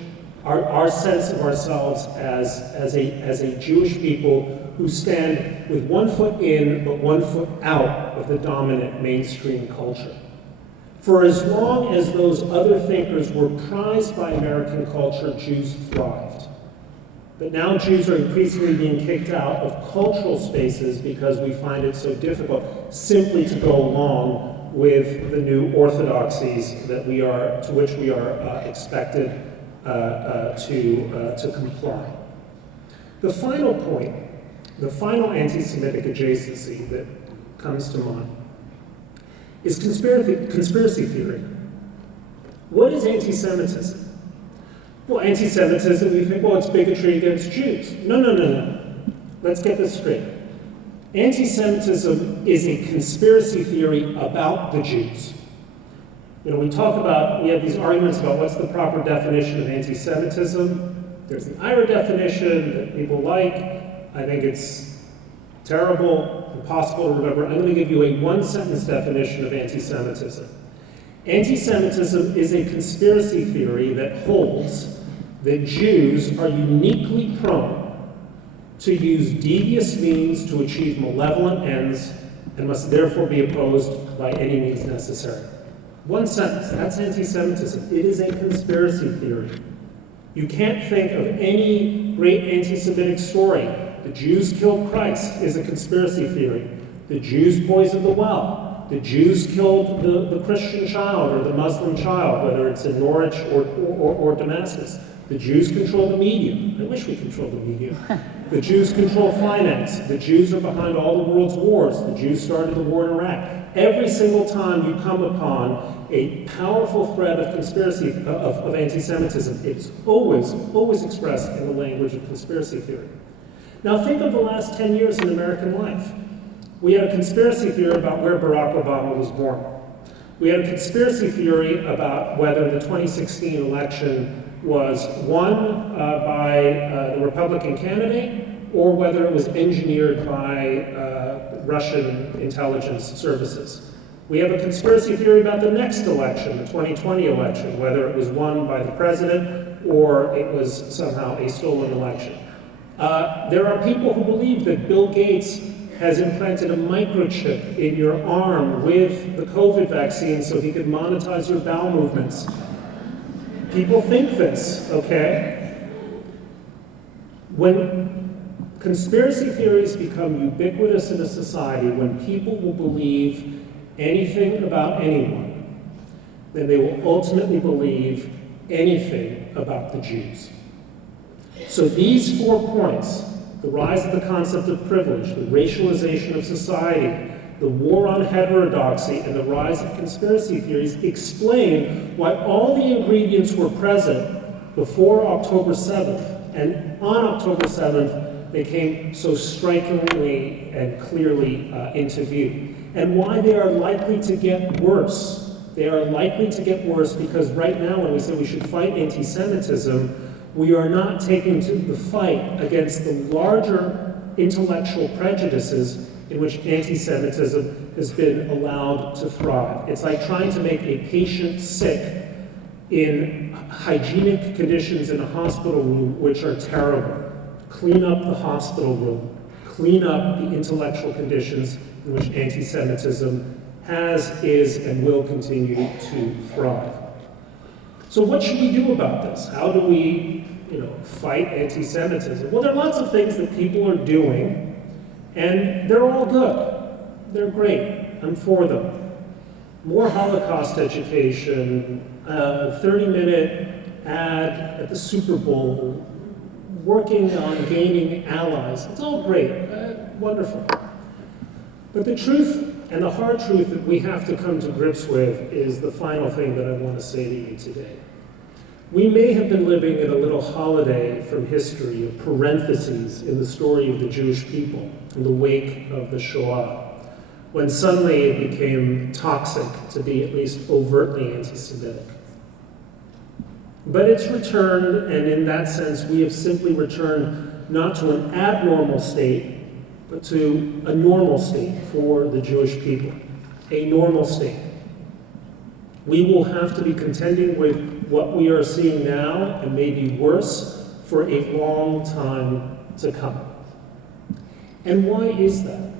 our sense of ourselves as a Jewish people who stand with one foot in but one foot out of the dominant mainstream culture. For as long as those other thinkers were prized by American culture, Jews thrived. But now Jews are increasingly being kicked out of cultural spaces because we find it so difficult simply to go along with the new orthodoxies to which we are expected to comply. The final point The final anti-Semitic adjacency that comes to mind is conspiracy theory. What is anti-Semitism? Well, anti-Semitism, we think, well, it's bigotry against Jews. No. Let's get this straight. Anti-Semitism is a conspiracy theory about the Jews. We have these arguments about what's the proper definition of anti-Semitism. There's an IRA definition that people like. I think it's terrible, impossible to remember. I'm going to give you a one-sentence definition of anti-Semitism. Anti-Semitism is a conspiracy theory that holds that Jews are uniquely prone to use devious means to achieve malevolent ends and must therefore be opposed by any means necessary. One sentence, that's anti-Semitism. It is a conspiracy theory. You can't think of any great anti-Semitic story. The Jews killed Christ is a conspiracy theory. The Jews poisoned the well. The Jews killed the Christian child or the Muslim child, whether it's in Norwich or Damascus. The Jews control the media. I wish we controlled the media. The Jews control finance. The Jews are behind all the world's wars. The Jews started the war in Iraq. Every single time you come upon a powerful thread of conspiracy, of anti-Semitism, it's always expressed in the language of conspiracy theory. Now think of the last 10 years in American life. We had a conspiracy theory about where Barack Obama was born. We had a conspiracy theory about whether the 2016 election was won by the Republican candidate or whether it was engineered by Russian intelligence services. We have a conspiracy theory about the next election, the 2020 election, whether it was won by the president or it was somehow a stolen election. There are people who believe that Bill Gates has implanted a microchip in your arm with the COVID vaccine so he could monetize your bowel movements. People think this, okay? When conspiracy theories become ubiquitous in a society, when people will believe anything about anyone, then they will ultimately believe anything about the Jews. So these 4 points, the rise of the concept of privilege, the racialization of society, the war on heterodoxy, and the rise of conspiracy theories explain why all the ingredients were present before October 7th, and on October 7th, they came so strikingly and clearly into view, and why they are likely to get worse. They are likely to get worse because right now, when we say we should fight anti-Semitism, we are not taking to the fight against the larger intellectual prejudices in which anti-Semitism has been allowed to thrive. It's like trying to make a patient sick in hygienic conditions in a hospital room, which are terrible. Clean up the hospital room. Clean up the intellectual conditions in which anti-Semitism has, is, and will continue to thrive. So what should we do about this? How do we, fight anti-Semitism? Well, there are lots of things that people are doing, and they're all good. They're great. I'm for them. More Holocaust education, a 30-minute ad at the Super Bowl, working on gaining allies. It's all great. Wonderful. But the truth and the hard truth that we have to come to grips with is the final thing that I want to say to you today. We may have been living in a little holiday from history of parentheses in the story of the Jewish people in the wake of the Shoah, when suddenly it became toxic to be at least overtly anti-Semitic. But it's returned, and in that sense, we have simply returned not to an abnormal state, but to a normal state for the Jewish people, a normal state. We will have to be contending with what we are seeing now, and maybe worse, for a long time to come. And why is that?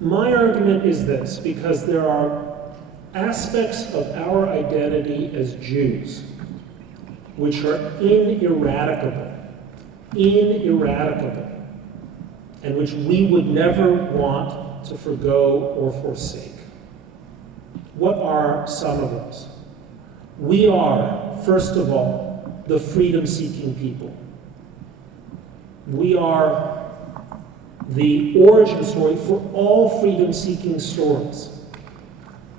My argument is this, because there are aspects of our identity as Jews which are ineradicable, and which we would never want to forgo or forsake. What are some of those? We are, first of all, the freedom-seeking people. We are the origin story for all freedom-seeking stories.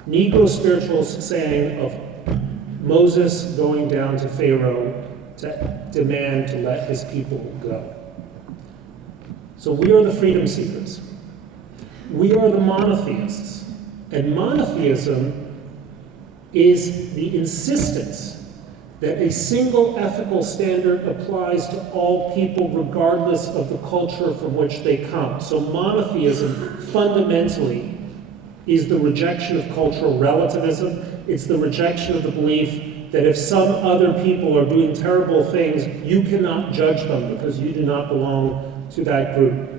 Negro spirituals sang of Moses going down to Pharaoh to demand to let his people go. So we are the freedom seekers. We are the monotheists. And monotheism is the insistence that a single ethical standard applies to all people regardless of the culture from which they come. So monotheism fundamentally is the rejection of cultural relativism. It's the rejection of the belief that if some other people are doing terrible things, you cannot judge them because you do not belong to that group.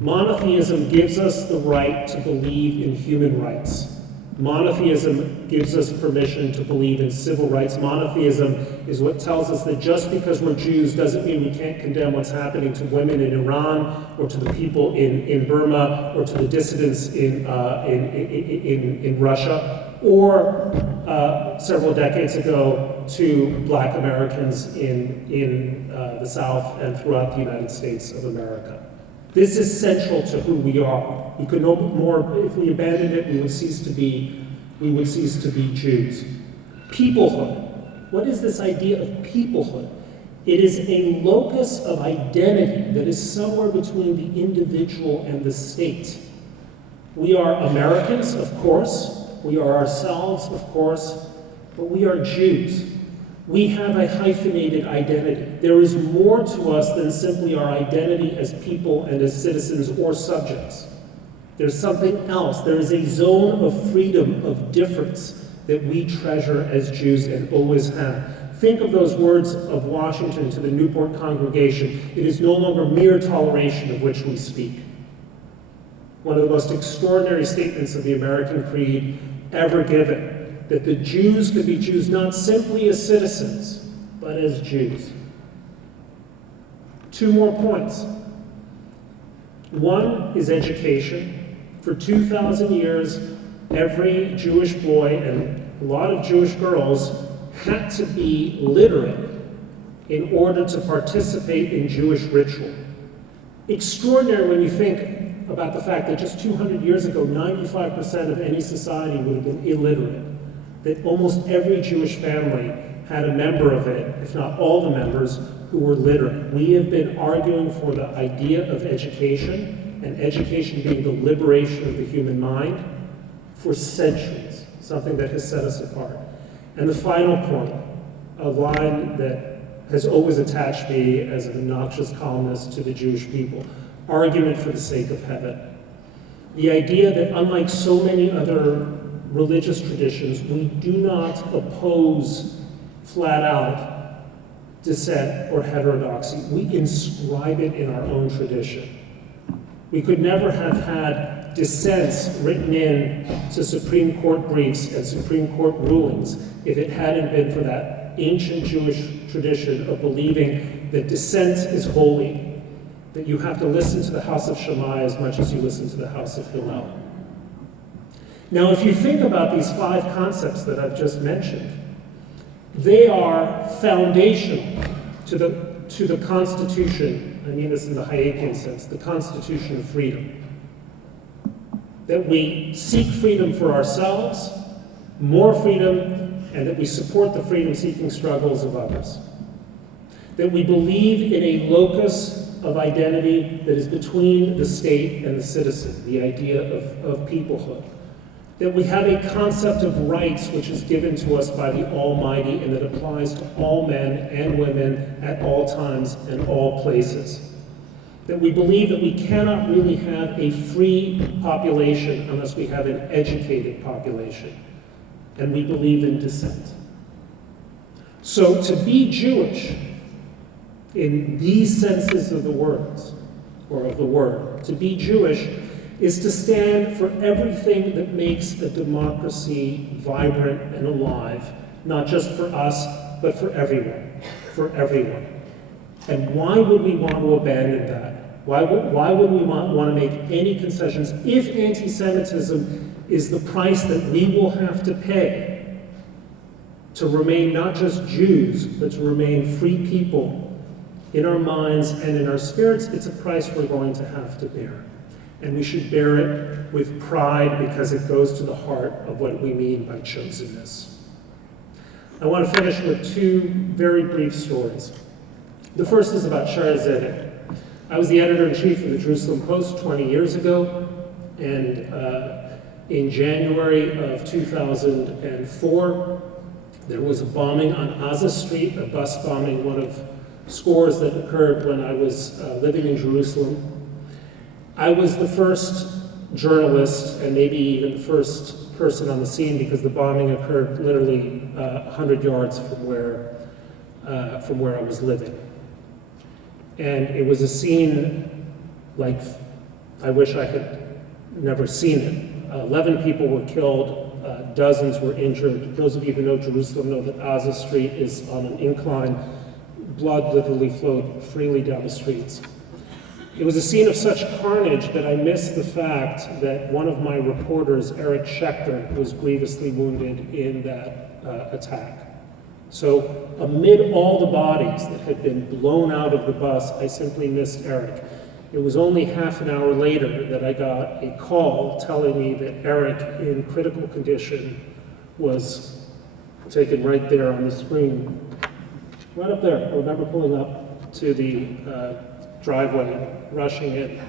Monotheism gives us the right to believe in human rights. Monotheism gives us permission to believe in civil rights. Monotheism is what tells us that just because we're Jews doesn't mean we can't condemn what's happening to women in Iran, or to the people in Burma, or to the dissidents in Russia, or several decades ago to Black Americans in the South and throughout the United States of America. This is central to who we are. We could no more, if we abandoned it, we would cease to be Jews. Peoplehood. What is this idea of peoplehood? It is a locus of identity that is somewhere between the individual and the state. We are Americans, of course. We are ourselves, of course. But we are Jews. We have a hyphenated identity. There is more to us than simply our identity as people and as citizens or subjects. There's something else. There is a zone of freedom, of difference that we treasure as Jews and always have. Think of those words of Washington to the Newport congregation. It is no longer mere toleration of which we speak. One of the most extraordinary statements of the American Creed ever given. That the Jews could be Jews not simply as citizens, but as Jews. Two more points. One is education. For 2,000 years, every Jewish boy and a lot of Jewish girls had to be literate in order to participate in Jewish ritual. Extraordinary when you think about the fact that just 200 years ago, 95% of any society would have been illiterate. That almost every Jewish family had a member of it, if not all the members, who were literate. We have been arguing for the idea of education, and education being the liberation of the human mind, for centuries, something that has set us apart. And the final point, a line that has always attached me as an obnoxious columnist to the Jewish people, argument for the sake of heaven. The idea that unlike so many other religious traditions, we do not oppose flat out dissent or heterodoxy. We inscribe it in our own tradition. We could never have had dissents written in to Supreme Court briefs and Supreme Court rulings if it hadn't been for that ancient Jewish tradition of believing that dissent is holy, that you have to listen to the house of Shammai as much as you listen to the house of Hillel. Now, if you think about these 5 concepts that I've just mentioned, they are foundational to the Constitution. I mean this in the Hayekian sense, the Constitution of freedom. That we seek freedom for ourselves, more freedom, and that we support the freedom-seeking struggles of others. That we believe in a locus of identity that is between the state and the citizen, the idea of peoplehood. That we have a concept of rights which is given to us by the Almighty and that applies to all men and women at all times and all places. That we believe that we cannot really have a free population unless we have an educated population. And we believe in dissent. So to be Jewish, in these senses of the words, or of the word, to be Jewish is to stand for everything that makes a democracy vibrant and alive, not just for us, but for everyone, And why would we want to abandon that? Why would we want to make any concessions if anti-Semitism is the price that we will have to pay to remain not just Jews, but to remain free people In our minds and in our spirits, it's a price we're going to have to bear. And we should bear it with pride because it goes to the heart of what we mean by chosenness. I want to finish with two very brief stories. The first is about Shaare Zedek. I was the editor-in-chief of the Jerusalem Post 20 years ago, and in January of 2004, there was a bombing on Aza Street, a bus bombing, one of scores that occurred when I was living in Jerusalem. I was the first journalist and maybe even the first person on the scene because the bombing occurred literally 100 yards from where I was living. And it was a scene like I wish I had never seen it. 11 people were killed, dozens were injured. Those of you who know Jerusalem know that Aza Street is on an incline. Blood literally flowed freely down the streets. It was a scene of such carnage that I missed the fact that one of my reporters, Eric Schechter, was grievously wounded in that attack. So amid all the bodies that had been blown out of the bus, I simply missed Eric. It was only half an hour later that I got a call telling me that Eric, in critical condition, was taken right there on the screen. Right up there. I remember pulling up to the driveway, rushing it.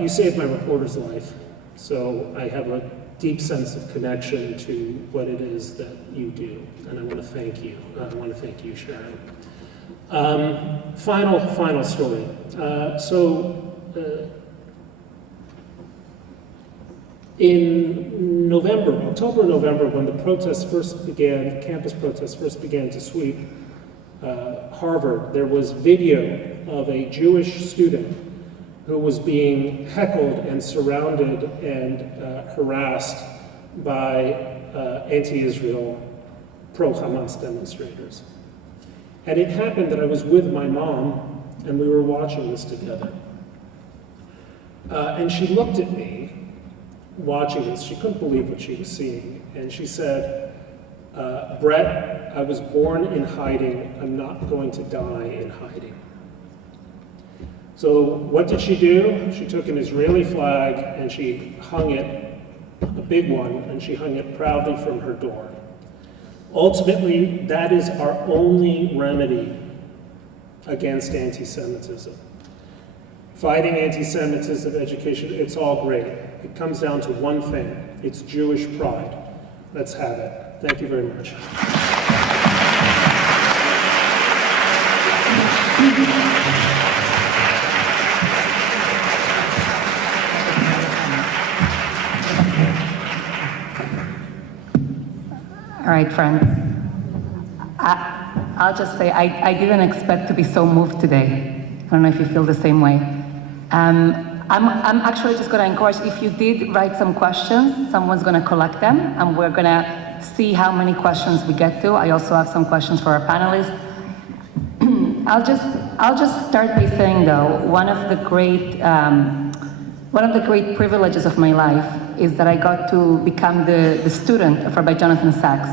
You saved my reporter's life, so I have a deep sense of connection to what it is that you do, and I want to thank you. I want to thank you, Shaare. Final story. In October, November, when the protests first began, campus protests first began to sweep Harvard, there was video of a Jewish student who was being heckled and surrounded and harassed by anti-Israel, pro-Hamas demonstrators. And it happened that I was with my mom and we were watching this together. And she looked at me watching this. She couldn't believe what she was seeing. And she said, Bret, I was born in hiding. I'm not going to die in hiding. So what did she do? She took an Israeli flag and she hung it, a big one, and she hung it proudly from her door. Ultimately, that is our only remedy against anti-Semitism. Fighting anti-Semitism, education, it's all great. It comes down to one thing. It's Jewish pride. Let's have it. Thank you very much. All right, friends. I'll just say I didn't expect to be so moved today. I don't know if you feel the same way. I'm actually just going to encourage, if you did write some questions, someone's going to collect them, and we're going to see how many questions we get to. I also have some questions for our panelists. I'll just start by saying, though, one of the great privileges of my life is that I got to become the student of Rabbi Jonathan Sachs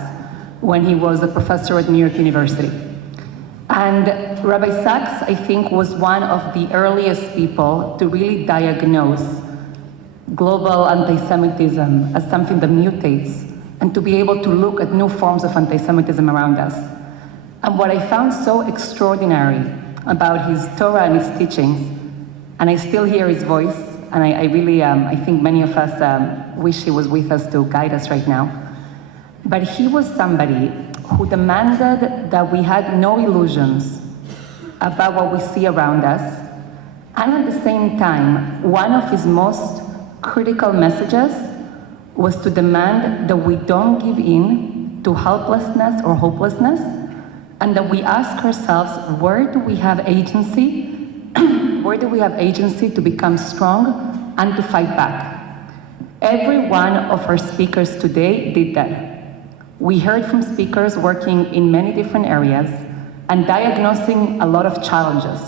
when he was a professor at New York University. And Rabbi Sachs, I think, was one of the earliest people to really diagnose global anti-Semitism as something that mutates, and to be able to look at new forms of anti-Semitism around us. And what I found so extraordinary about his Torah and his teachings, and I still hear his voice, and I really, I think many of us wish he was with us to guide us right now. But he was somebody who demanded that we had no illusions about what we see around us. And at the same time, one of his most critical messages was to demand that we don't give in to helplessness or hopelessness, and that we ask ourselves, where do we have agency? Where do we have agency to become strong and to fight back? Every one of our speakers today did that. We heard from speakers working in many different areas and diagnosing a lot of challenges.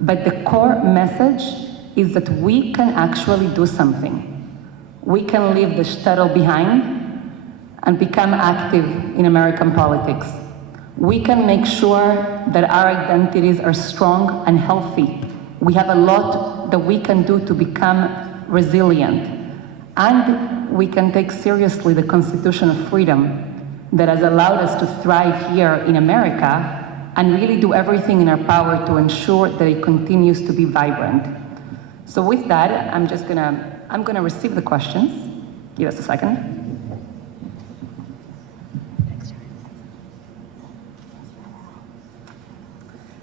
But the core message is that we can actually do something. We can leave the shtetl behind and become active in American politics. we can make sure that our identities are strong and healthy. We have a lot that we can do to become resilient. And we can take seriously the Constitution of Freedom that has allowed us to thrive here in America and really do everything in our power to ensure that it continues to be vibrant. So with that, I'm gonna receive the questions. Give us a second.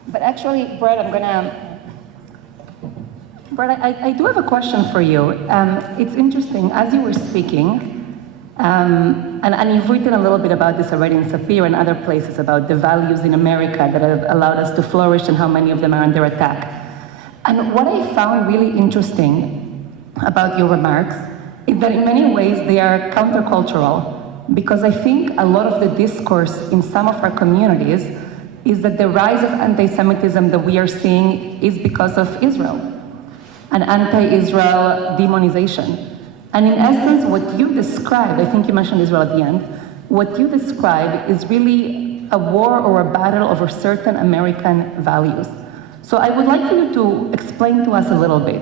But actually, Bret, I do have a question for you. It's interesting, as you were speaking, and you've written a little bit about this already in Sapir and other places about the values in America that have allowed us to flourish and how many of them are under attack. And what I found really interesting about your remarks is that in many ways they are countercultural, because I think a lot of the discourse in some of our communities is that the rise of anti-Semitism that we are seeing is because of Israel, an anti-Israel demonization. And in essence, what you described, I think you mentioned Israel at the end, what you described is really a war or a battle over certain American values. So I would like you to explain to us a little bit.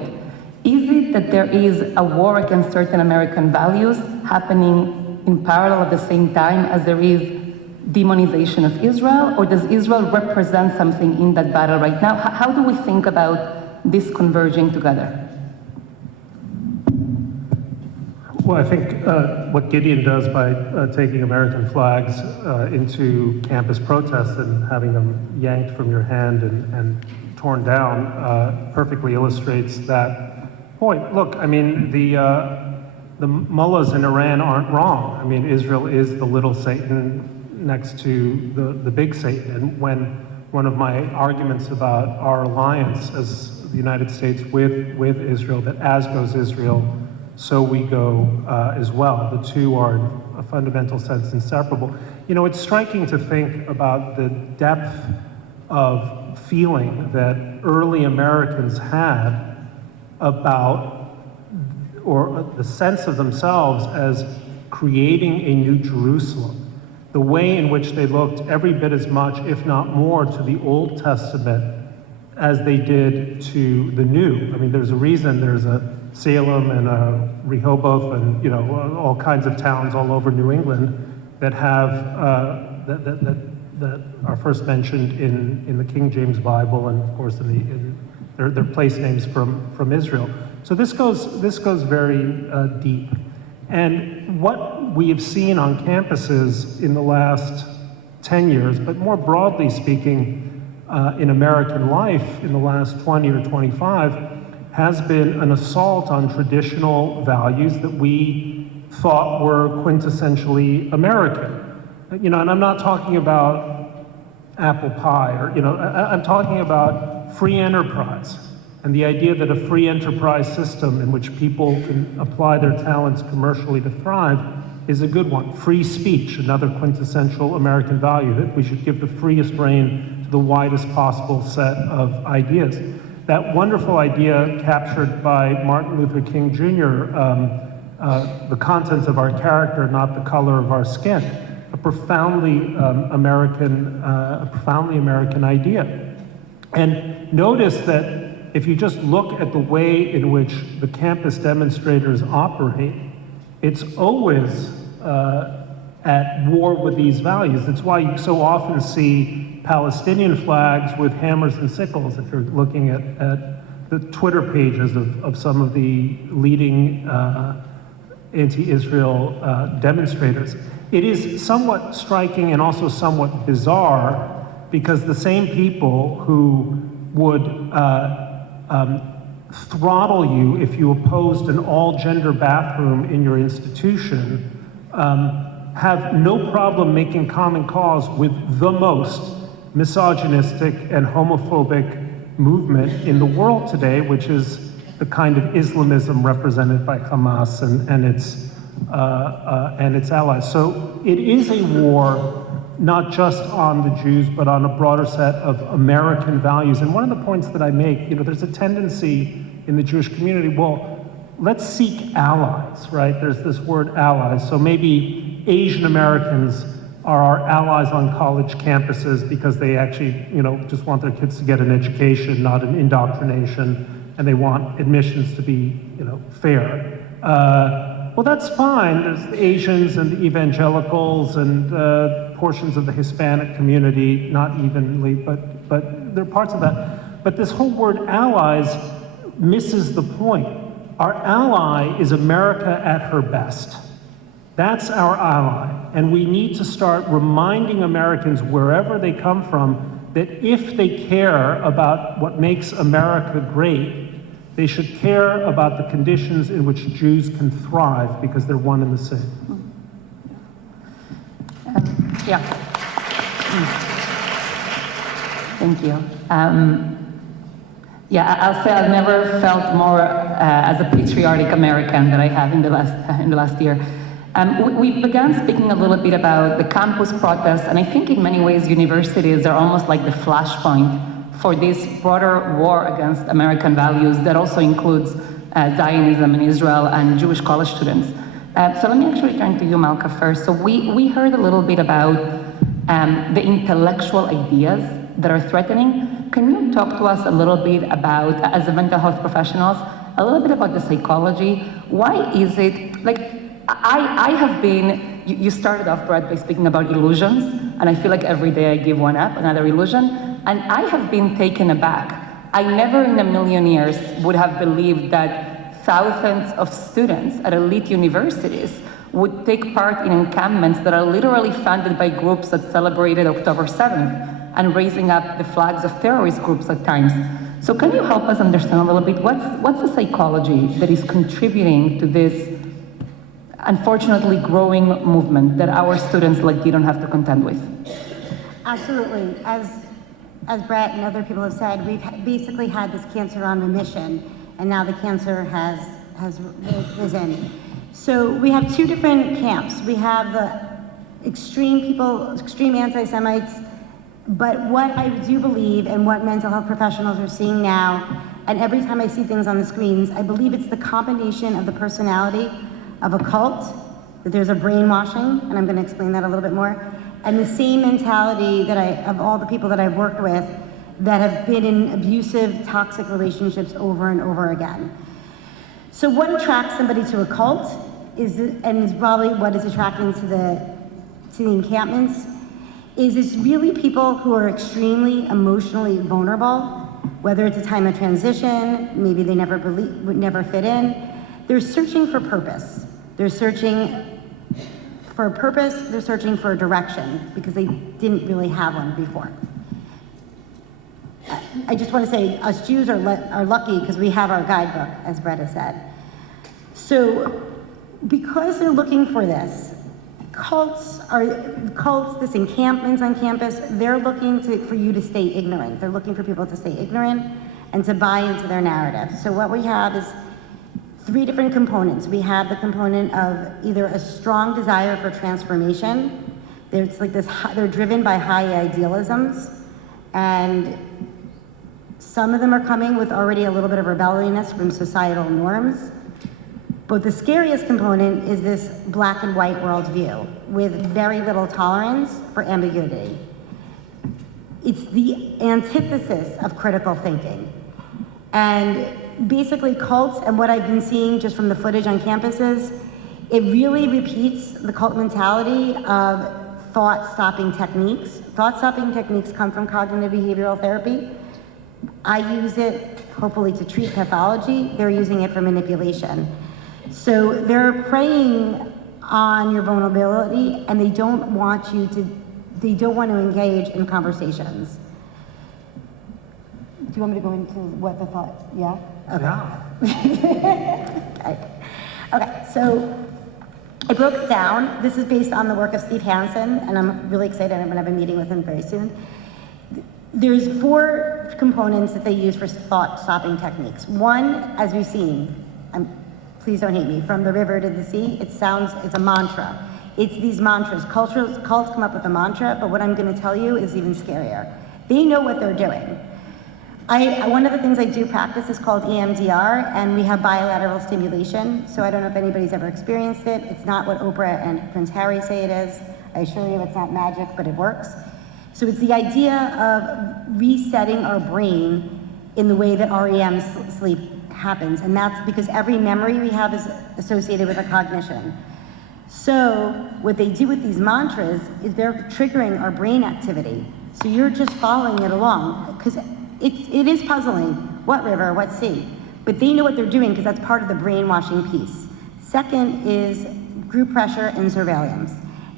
Is it that there is a war against certain American values happening in parallel at the same time as there is demonization of Israel, or does Israel represent something in that battle right now? How do we think about this converging together? Well, I think what Gideon does by taking American flags into campus protests and having them yanked from your hand and torn down perfectly illustrates that point. Look, I mean, the mullahs in Iran aren't wrong. I mean, Israel is the little Satan next to the big Satan. And when one of my arguments about our alliance as the United States with Israel, that as goes Israel, so we go as well. The two are in a fundamental sense inseparable. You know, it's striking to think about the depth of feeling that early Americans had about, or the sense of themselves as creating a new Jerusalem. The way in which they looked every bit as much, if not more, to the Old Testament as they did to the New. I mean, there's a reason there's a Salem and a Rehoboth and, you know, all kinds of towns all over New England that have, that are first mentioned in the King James Bible, and of course they're place names from Israel. So this goes very deep. And what we have seen on campuses in the last 10 years, but more broadly speaking, in American life in the last 20 or 25, has been an assault on traditional values that we thought were quintessentially American. You know, and I'm not talking about apple pie, or, you know, I'm talking about free enterprise. And the idea that a free enterprise system in which people can apply their talents commercially to thrive is a good one. Free speech, another quintessential American value, that we should give the freest rein to the widest possible set of ideas. That wonderful idea captured by Martin Luther King Jr., the content of our character, not the color of our skin, a profoundly American idea. And notice that if you just look at the way in which the campus demonstrators operate, it's always at war with these values. That's why you so often see Palestinian flags with hammers and sickles, if you're looking at the Twitter pages of some of the leading anti-Israel demonstrators. It is somewhat striking and also somewhat bizarre, because the same people who would throttle you if you opposed an all-gender bathroom in your institution have no problem making common cause with the most misogynistic and homophobic movement in the world today, which is the kind of Islamism represented by Hamas and its allies. So it is a war not just on the Jews, but on a broader set of American values. And one of the points that I make, you know, there's a tendency in the Jewish community, well, let's seek allies, right? There's this word allies. So maybe Asian Americans are our allies on college campuses because they actually, just want their kids to get an education, not an indoctrination, and they want admissions to be, fair. Well, that's fine. There's the Asians and the evangelicals and portions of the Hispanic community, not evenly, but there are parts of that. But this whole word allies misses the point. Our ally is America at her best. That's our ally. And we need to start reminding Americans, wherever they come from, that if they care about what makes America great, they should care about the conditions in which Jews can thrive because they're one and the same. Yeah. Thank you. I'll say I've never felt more as a patriotic American than I have in the last year. We began speaking a little bit about the campus protests, and I think in many ways universities are almost like the flashpoint for this broader war against American values that also includes Zionism in Israel and Jewish college students. So let me actually turn to you, Malka, first. So we heard a little bit about the intellectual ideas that are threatening. Can you talk to us a little bit about, as a mental health professionals, a little bit about the psychology? Why is it, I have been, you started off, Bret, by speaking about illusions, and I feel like every day I give one up, another illusion. And I have been taken aback. I never in a million years would have believed that thousands of students at elite universities would take part in encampments that are literally funded by groups that celebrated October 7th and raising up the flags of terrorist groups at times. So can you help us understand a little bit what's the psychology that is contributing to this unfortunately growing movement that our students like Gideon have to contend with? Absolutely. As Bret and other people have said, we've basically had this cancer on remission, and now the cancer has risen. So we have two different camps. We have the extreme people, extreme anti-Semites, but what I do believe and what mental health professionals are seeing now, and every time I see things on the screens, I believe it's the combination of the personality of a cult, that there's a brainwashing, and I'm going to explain that a little bit more, and the same mentality that of all the people that I've worked with that have been in abusive, toxic relationships over and over again. So what attracts somebody to a cult is probably what is attracting to the encampments, is it's really people who are extremely emotionally vulnerable, whether it's a time of transition, maybe they would never fit in. They're searching for purpose. They're searching for a purpose, they're searching for a direction because they didn't really have one before. I just want to say us Jews are lucky because we have our guidebook, as Bret has said. So because they're looking for this, cults, this encampments on campus, they're looking for you to stay ignorant. They're looking for people to stay ignorant and to buy into their narrative. So what we have is three different components. We have the component of either a strong desire for transformation. There's like this, they're driven by high idealisms, and some of them are coming with already a little bit of rebelliousness from societal norms. But the scariest component is this black and white worldview with very little tolerance for ambiguity. It's the antithesis of critical thinking. And basically cults, and what I've been seeing just from the footage on campuses, it really repeats the cult mentality of thought-stopping techniques. Thought-stopping techniques come from cognitive behavioral therapy. I use it, hopefully, to treat pathology. They're using it for manipulation. So they're preying on your vulnerability, and they don't want to engage in conversations. Do you want me to go into what the thought, yeah? Okay. Okay, so I broke it down. This is based on the work of Steve Hansen, and I'm really excited. I'm gonna have a meeting with him very soon. There's 4 components that they use for thought-stopping techniques. One, as we've seen, please don't hate me, from the river to the sea, it's a mantra. It's these mantras. Cults come up with a mantra, but what I'm gonna tell you is even scarier. They know what they're doing. One of the things I do practice is called EMDR, and we have bilateral stimulation. So I don't know if anybody's ever experienced it. It's not what Oprah and Prince Harry say it is. I assure you it's not magic, but it works. So it's the idea of resetting our brain in the way that REM sleep happens, and that's because every memory we have is associated with a cognition. So what they do with these mantras is they're triggering our brain activity. So you're just following it along, because it is puzzling. What river, what sea? But they know what they're doing because that's part of the brainwashing piece. Second is group pressure and surveillance.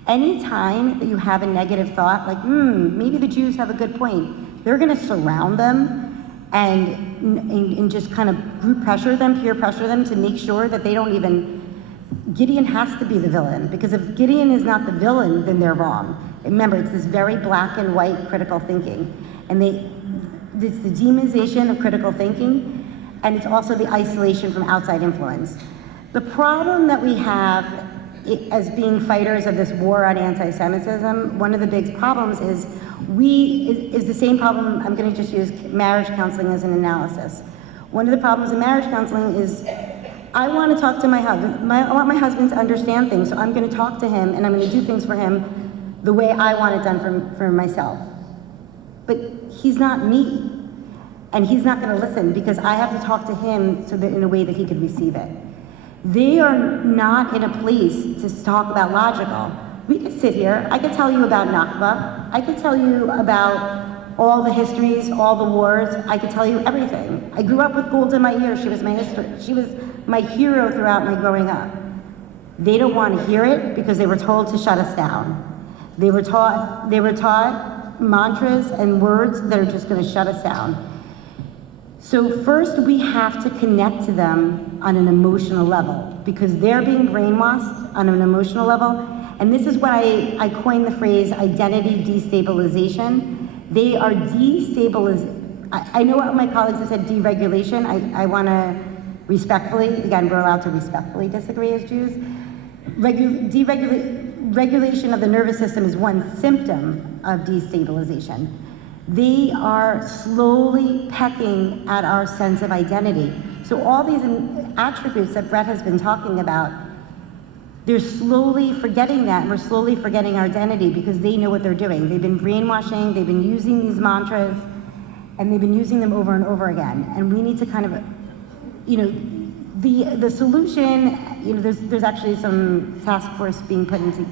Anytime that you have a negative thought, like, maybe the Jews have a good point, they're gonna surround them and just kind of group pressure them, peer pressure them to make sure that they don't even, Gideon has to be the villain, because if Gideon is not the villain, then they're wrong. Remember, it's this very black and white critical thinking. And it's the demonization of critical thinking, and it's also the isolation from outside influence. The problem that we have as being fighters of this war on anti-Semitism, one of the big problems is the same problem. I'm going to just use marriage counseling as an analysis. One of the problems in marriage counseling is I want to talk to my husband. I want my husband to understand things, so I'm going to talk to him and I'm going to do things for him the way I want it done for myself. But he's not me, and he's not going to listen because I have to talk to him so that in a way that he could receive it. They are not in a place to talk about logical. We could sit here, I could tell you about Nakba, I could tell you about all the histories, all the wars, I could tell you everything. I grew up with gold in my ear, she was my hero throughout my growing up. They don't want to hear it because they were told to shut us down. They were taught mantras and words that are just going to shut us down. So first we have to connect to them on an emotional level because they're being brainwashed on an emotional level. And this is why I coined the phrase identity destabilization. They are destabilizing. I know what my colleagues have said deregulation. I want to respectfully, again, we're allowed to respectfully disagree as Jews. Regulation of the nervous system is one symptom of destabilization. They are slowly pecking at our sense of identity. So all these attributes that Bret has been talking about, they're slowly forgetting that, and we're slowly forgetting our identity because they know what they're doing. They've been brainwashing, they've been using these mantras, and they've been using them over and over again. And we need to kind of, the solution, there's actually some task force being put into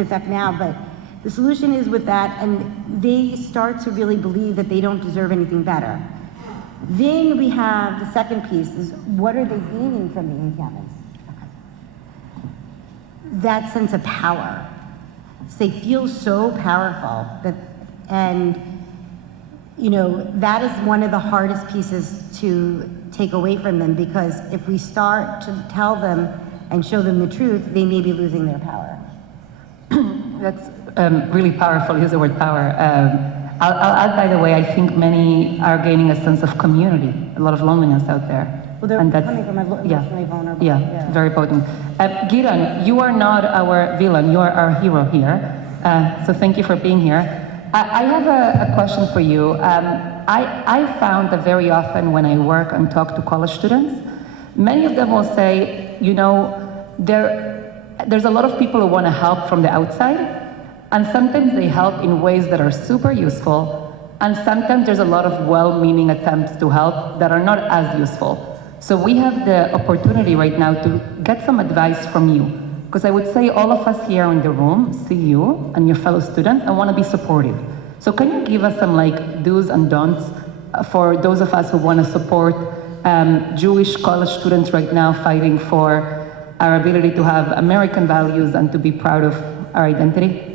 effect now, but the solution is with that, and they start to really believe that they don't deserve anything better. Then we have the second piece is what are they gaining from the encampments? That sense of power. So they feel so powerful that is one of the hardest pieces to take away from them, because if we start to tell them and show them the truth, they may be losing their power. That's really powerful, use the word power. I'll add, by the way, I think many are gaining a sense of community, a lot of loneliness out there. Well, they're coming from emotionally vulnerable. Yeah, very potent. Gideon, you are not our villain, you are our hero here. So thank you for being here. I have a question for you. I found that very often when I work and talk to college students, many of them will say, there's a lot of people who want to help from the outside, and sometimes they help in ways that are super useful, and sometimes there's a lot of well-meaning attempts to help that are not as useful. So we have the opportunity right now to get some advice from you, because I would say all of us here in the room see you and your fellow students and want to be supportive. So can you give us some do's and don'ts for those of us who want to support Jewish college students right now fighting for our ability to have American values and to be proud of our identity?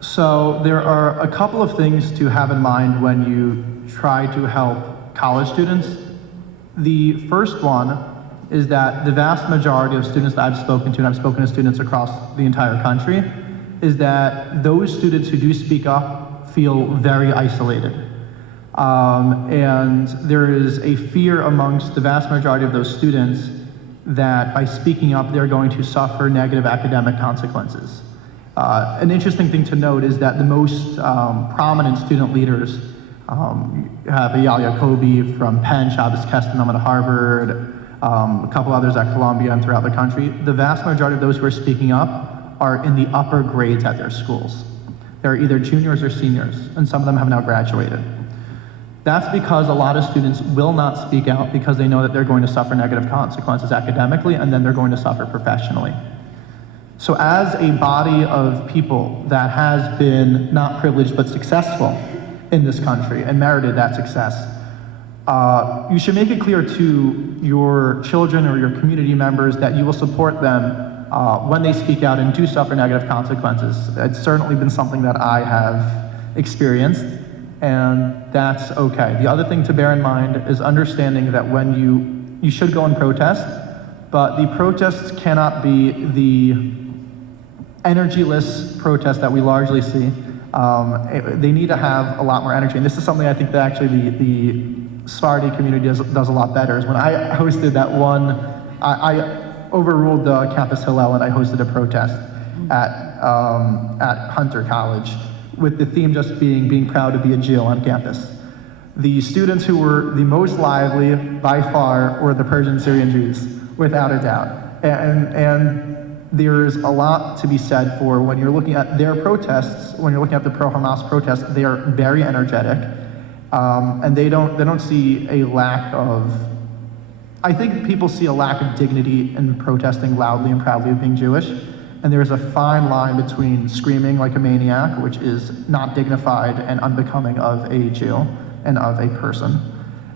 So there are a couple of things to have in mind when you try to help college students. The first one is that the vast majority of students that I've spoken to, and I've spoken to students across the entire country, is that those students who do speak up feel very isolated. And there is a fear amongst the vast majority of those students that by speaking up, they're going to suffer negative academic consequences. An interesting thing to note is that the most prominent student leaders have Eyal Yacobi from Penn, Shabbos Kestenbaum at Harvard, a couple others at Columbia and throughout the country, the vast majority of those who are speaking up are in the upper grades at their schools. They're either juniors or seniors, and some of them have now graduated. That's because a lot of students will not speak out because they know that they're going to suffer negative consequences academically, and then they're going to suffer professionally. So as a body of people that has been not privileged but successful in this country and merited that success, you should make it clear to your children or your community members that you will support them when they speak out and do suffer negative consequences. It's certainly been something that I have experienced, and that's okay. The other thing to bear in mind is understanding that when you should go and protest, but the protests cannot be the energyless protest that we largely see. They need to have a lot more energy, and this is something I think that actually the Sephardi community does a lot better. Is when I hosted that one, I overruled the Campus Hillel, and I hosted a protest at Hunter College with the theme just being proud to be a Jew on campus. The students who were the most lively by far were the Persian Syrian Jews, without a doubt. And there's a lot to be said for when you're looking at their protests, when you're looking at the pro-Hamas protests, they are very energetic, and they don't see a lack of, I think people see a lack of dignity in protesting loudly and proudly of being Jewish, and there's a fine line between screaming like a maniac, which is not dignified and unbecoming of a Jew and of a person.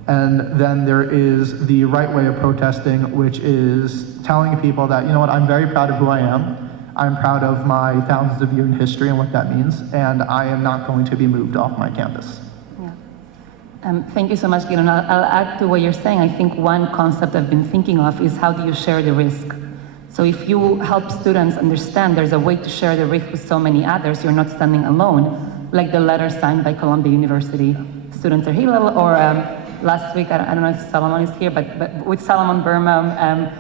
And then there is the right way of protesting, which is telling people that, you know what, I'm very proud of who I am. I'm proud of my thousands of years in history and what that means, and I am not going to be moved off my campus. Yeah. Thank you so much, Gideon. I'll add to what you're saying. I think one concept I've been thinking of is how do you share the risk? So if you help students understand there's a way to share the risk with so many others, you're not standing alone, like the letter signed by Columbia University students at Hillel, or last week, I don't know if Solomon is here, but with Solomon Burma,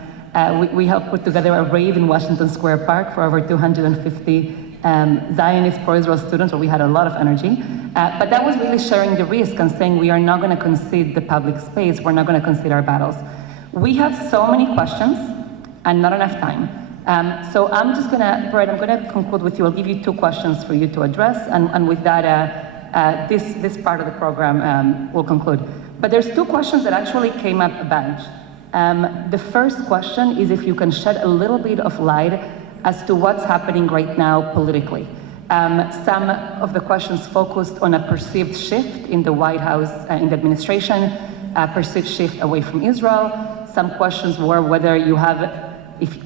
we helped put together a rave in Washington Square Park for over 250 Zionist pro-Israel students, where we had a lot of energy. But that was really sharing the risk and saying we are not going to concede the public space, we're not going to concede our battles. We have so many questions and not enough time. So I'm just going to, Bret, I'm going to conclude with you. I'll give you 2 questions for you to address, and with that, this part of the program will conclude. But there's 2 questions that actually came up a bunch. The first question is if you can shed a little bit of light as to what's happening right now politically. Some of the questions focused on a perceived shift in the White House, in the administration, a perceived shift away from Israel. Some questions were whether you have,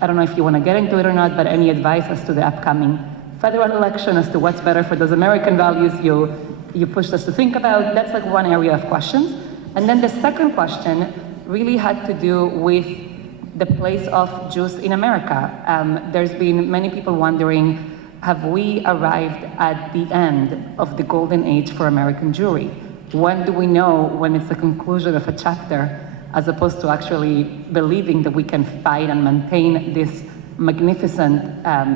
I don't know if you want to get into it or not, but any advice as to the upcoming federal election, as to what's better for those American values you pushed us to think about. That's like one area of questions. And then the second question really had to do with the place of Jews in America. There's been many people wondering, have we arrived at the end of the golden age for American Jewry? When do we know when it's the conclusion of a chapter, as opposed to actually believing that we can fight and maintain this magnificent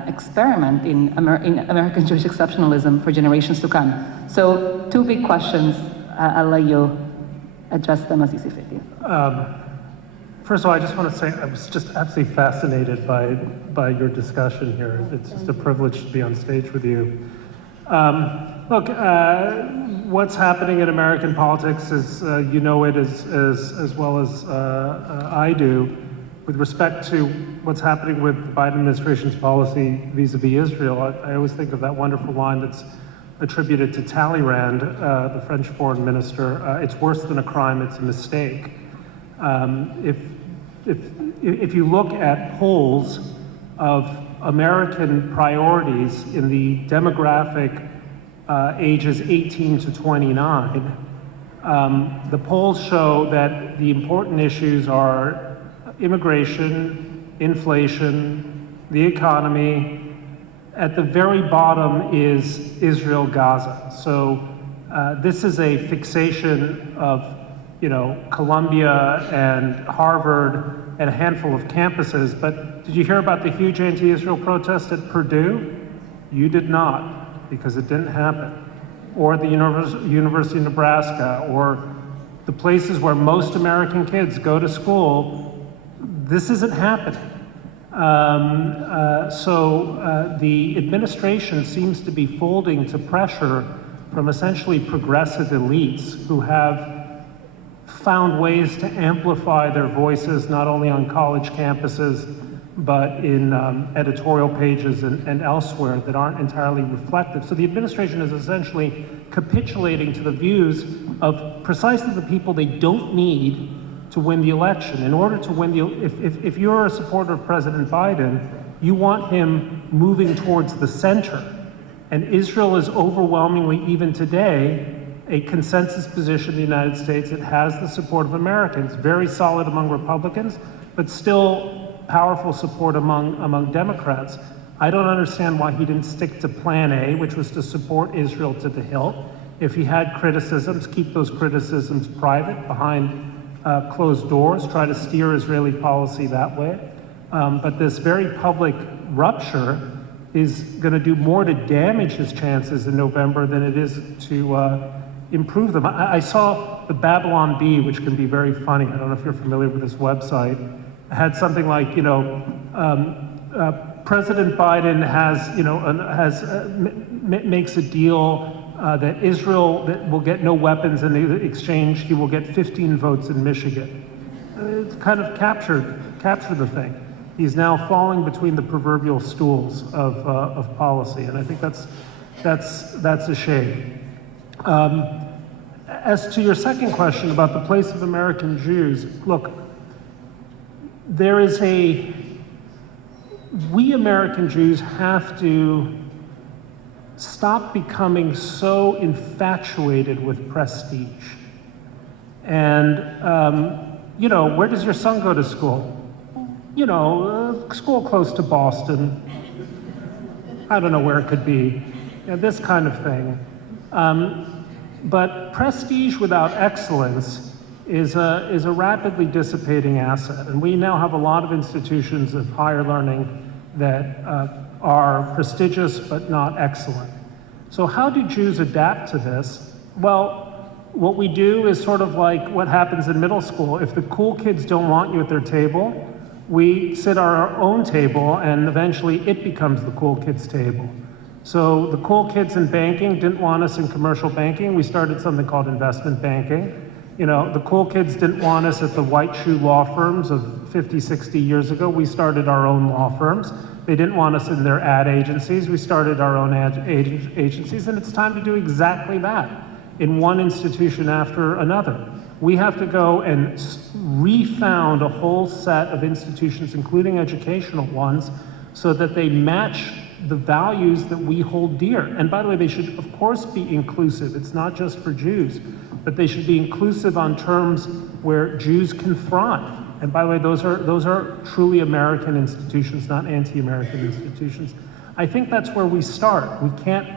experiment in American Jewish exceptionalism for generations to come? So 2 big questions. I'll let you address them as you see fit. First of all, I just want to say I was just absolutely fascinated by your discussion here. It's just a privilege to be on stage with you. Look, what's happening in American politics is, you know it as well as I do, with respect to what's happening with the Biden administration's policy vis-a-vis Israel. I always think of that wonderful line that's attributed to Talleyrand, the French foreign minister. It's worse than a crime, it's a mistake. If you look at polls of American priorities in the demographic ages 18 to 29, the polls show that the important issues are immigration, inflation, the economy. At the very bottom is Israel-Gaza. So this is a fixation of, Columbia and Harvard and a handful of campuses. But did you hear about the huge anti-Israel protest at Purdue? You did not, because it didn't happen. Or the University of Nebraska, or the places where most American kids go to school. this isn't happening. The administration seems to be folding to pressure from essentially progressive elites who have found ways to amplify their voices not only on college campuses but in editorial pages and elsewhere that aren't entirely reflective. So the administration is essentially capitulating to the views of precisely the people they don't need to win the election. In order to win if you're a supporter of President Biden, you want him moving towards the center. And Israel is overwhelmingly, even today, a consensus position in the United States. It has the support of Americans, very solid among Republicans, but still powerful support among Democrats. I don't understand why he didn't stick to Plan A, which was to support Israel to the hilt. If he had criticisms, keep those criticisms private, behind closed doors, try to steer Israeli policy that way. But this very public rupture is going to do more to damage his chances in November than it is to improve them. I saw the Babylon Bee, which can be very funny. I don't know if you're familiar with this website. It had something like, President Biden makes a deal that Israel will get no weapons in exchange. He will get 15 votes in Michigan. It's kind of captured the thing. He's now falling between the proverbial stools of policy, and I think that's a shame. As to your second question about the place of American Jews, look, we American Jews have to stop becoming so infatuated with prestige. And, where does your son go to school? School close to Boston. I don't know where it could be. This kind of thing. But prestige without excellence is a rapidly dissipating asset. And we now have a lot of institutions of higher learning that are prestigious but not excellent. So how do Jews adapt to this? Well, what we do is sort of like what happens in middle school. If the cool kids don't want you at their table, we sit at our own table and eventually it becomes the cool kids' table. So the cool kids in banking didn't want us in commercial banking. We started something called investment banking. The cool kids didn't want us at the white shoe law firms of 50, 60 years ago. We started our own law firms. They didn't want us in their ad agencies. We started our own ad agencies, and it's time to do exactly that in one institution after another. We have to go and refound a whole set of institutions, including educational ones, so that they match the values that we hold dear. And by the way, they should, of course, be inclusive. It's not just for Jews, but they should be inclusive on terms where Jews can thrive. And by the way, those are truly American institutions, not anti-American institutions. I think that's where we start. We can't,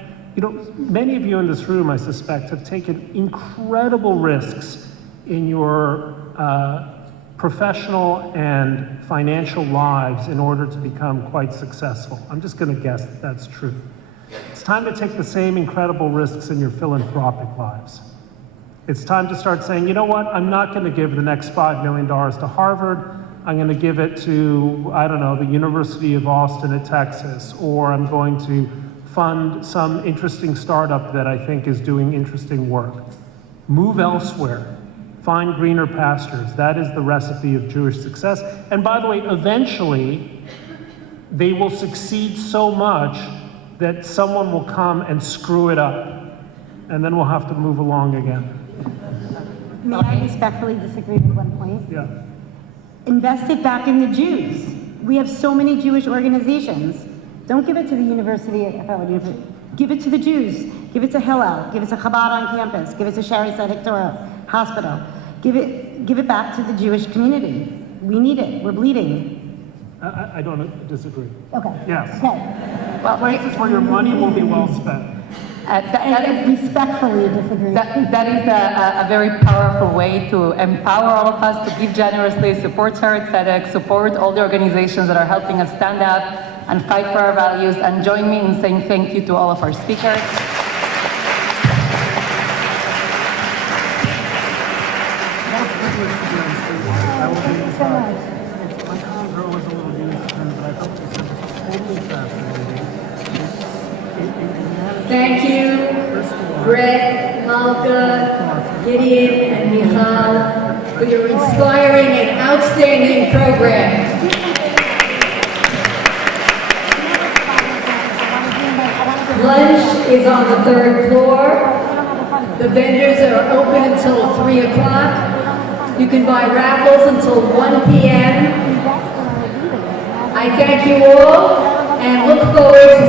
many of you in this room, I suspect, have taken incredible risks in your professional and financial lives in order to become quite successful. I'm just going to guess that that's true. It's time to take the same incredible risks in your philanthropic lives. It's time to start saying, you know what, I'm not going to give the next $5 million to Harvard. I'm going to give it to, I don't know, the University of Austin at Texas, or I'm going to fund some interesting startup that I think is doing interesting work. Move elsewhere. Find greener pastures. That is the recipe of Jewish success. And by the way, eventually, they will succeed so much that someone will come and screw it up. And then we'll have to move along again. May I respectfully disagree with one point? Yeah. Invest it back in the Jews. We have so many Jewish organizations. Don't give it to the university. Give it to the Jews. Give it to Hillel. Give it to Chabad on campus. Give it to Shaare Zedek Torah Hospital. Give it back to the Jewish community. We need it. We're bleeding. I don't disagree. Okay. Yes. Okay. Well, places where your money will be well spent. I respectfully disagree. That is a very powerful way to empower all of us to give generously, support Shaare Zedek, support all the organizations that are helping us stand up and fight for our values, and join me in saying thank you to all of our speakers. Thank you so much. Gideon and Michal, for your inspiring and outstanding program. Lunch is on the 3rd floor. The vendors are open until 3 o'clock. You can buy raffles until 1 p.m. I thank you all and look forward to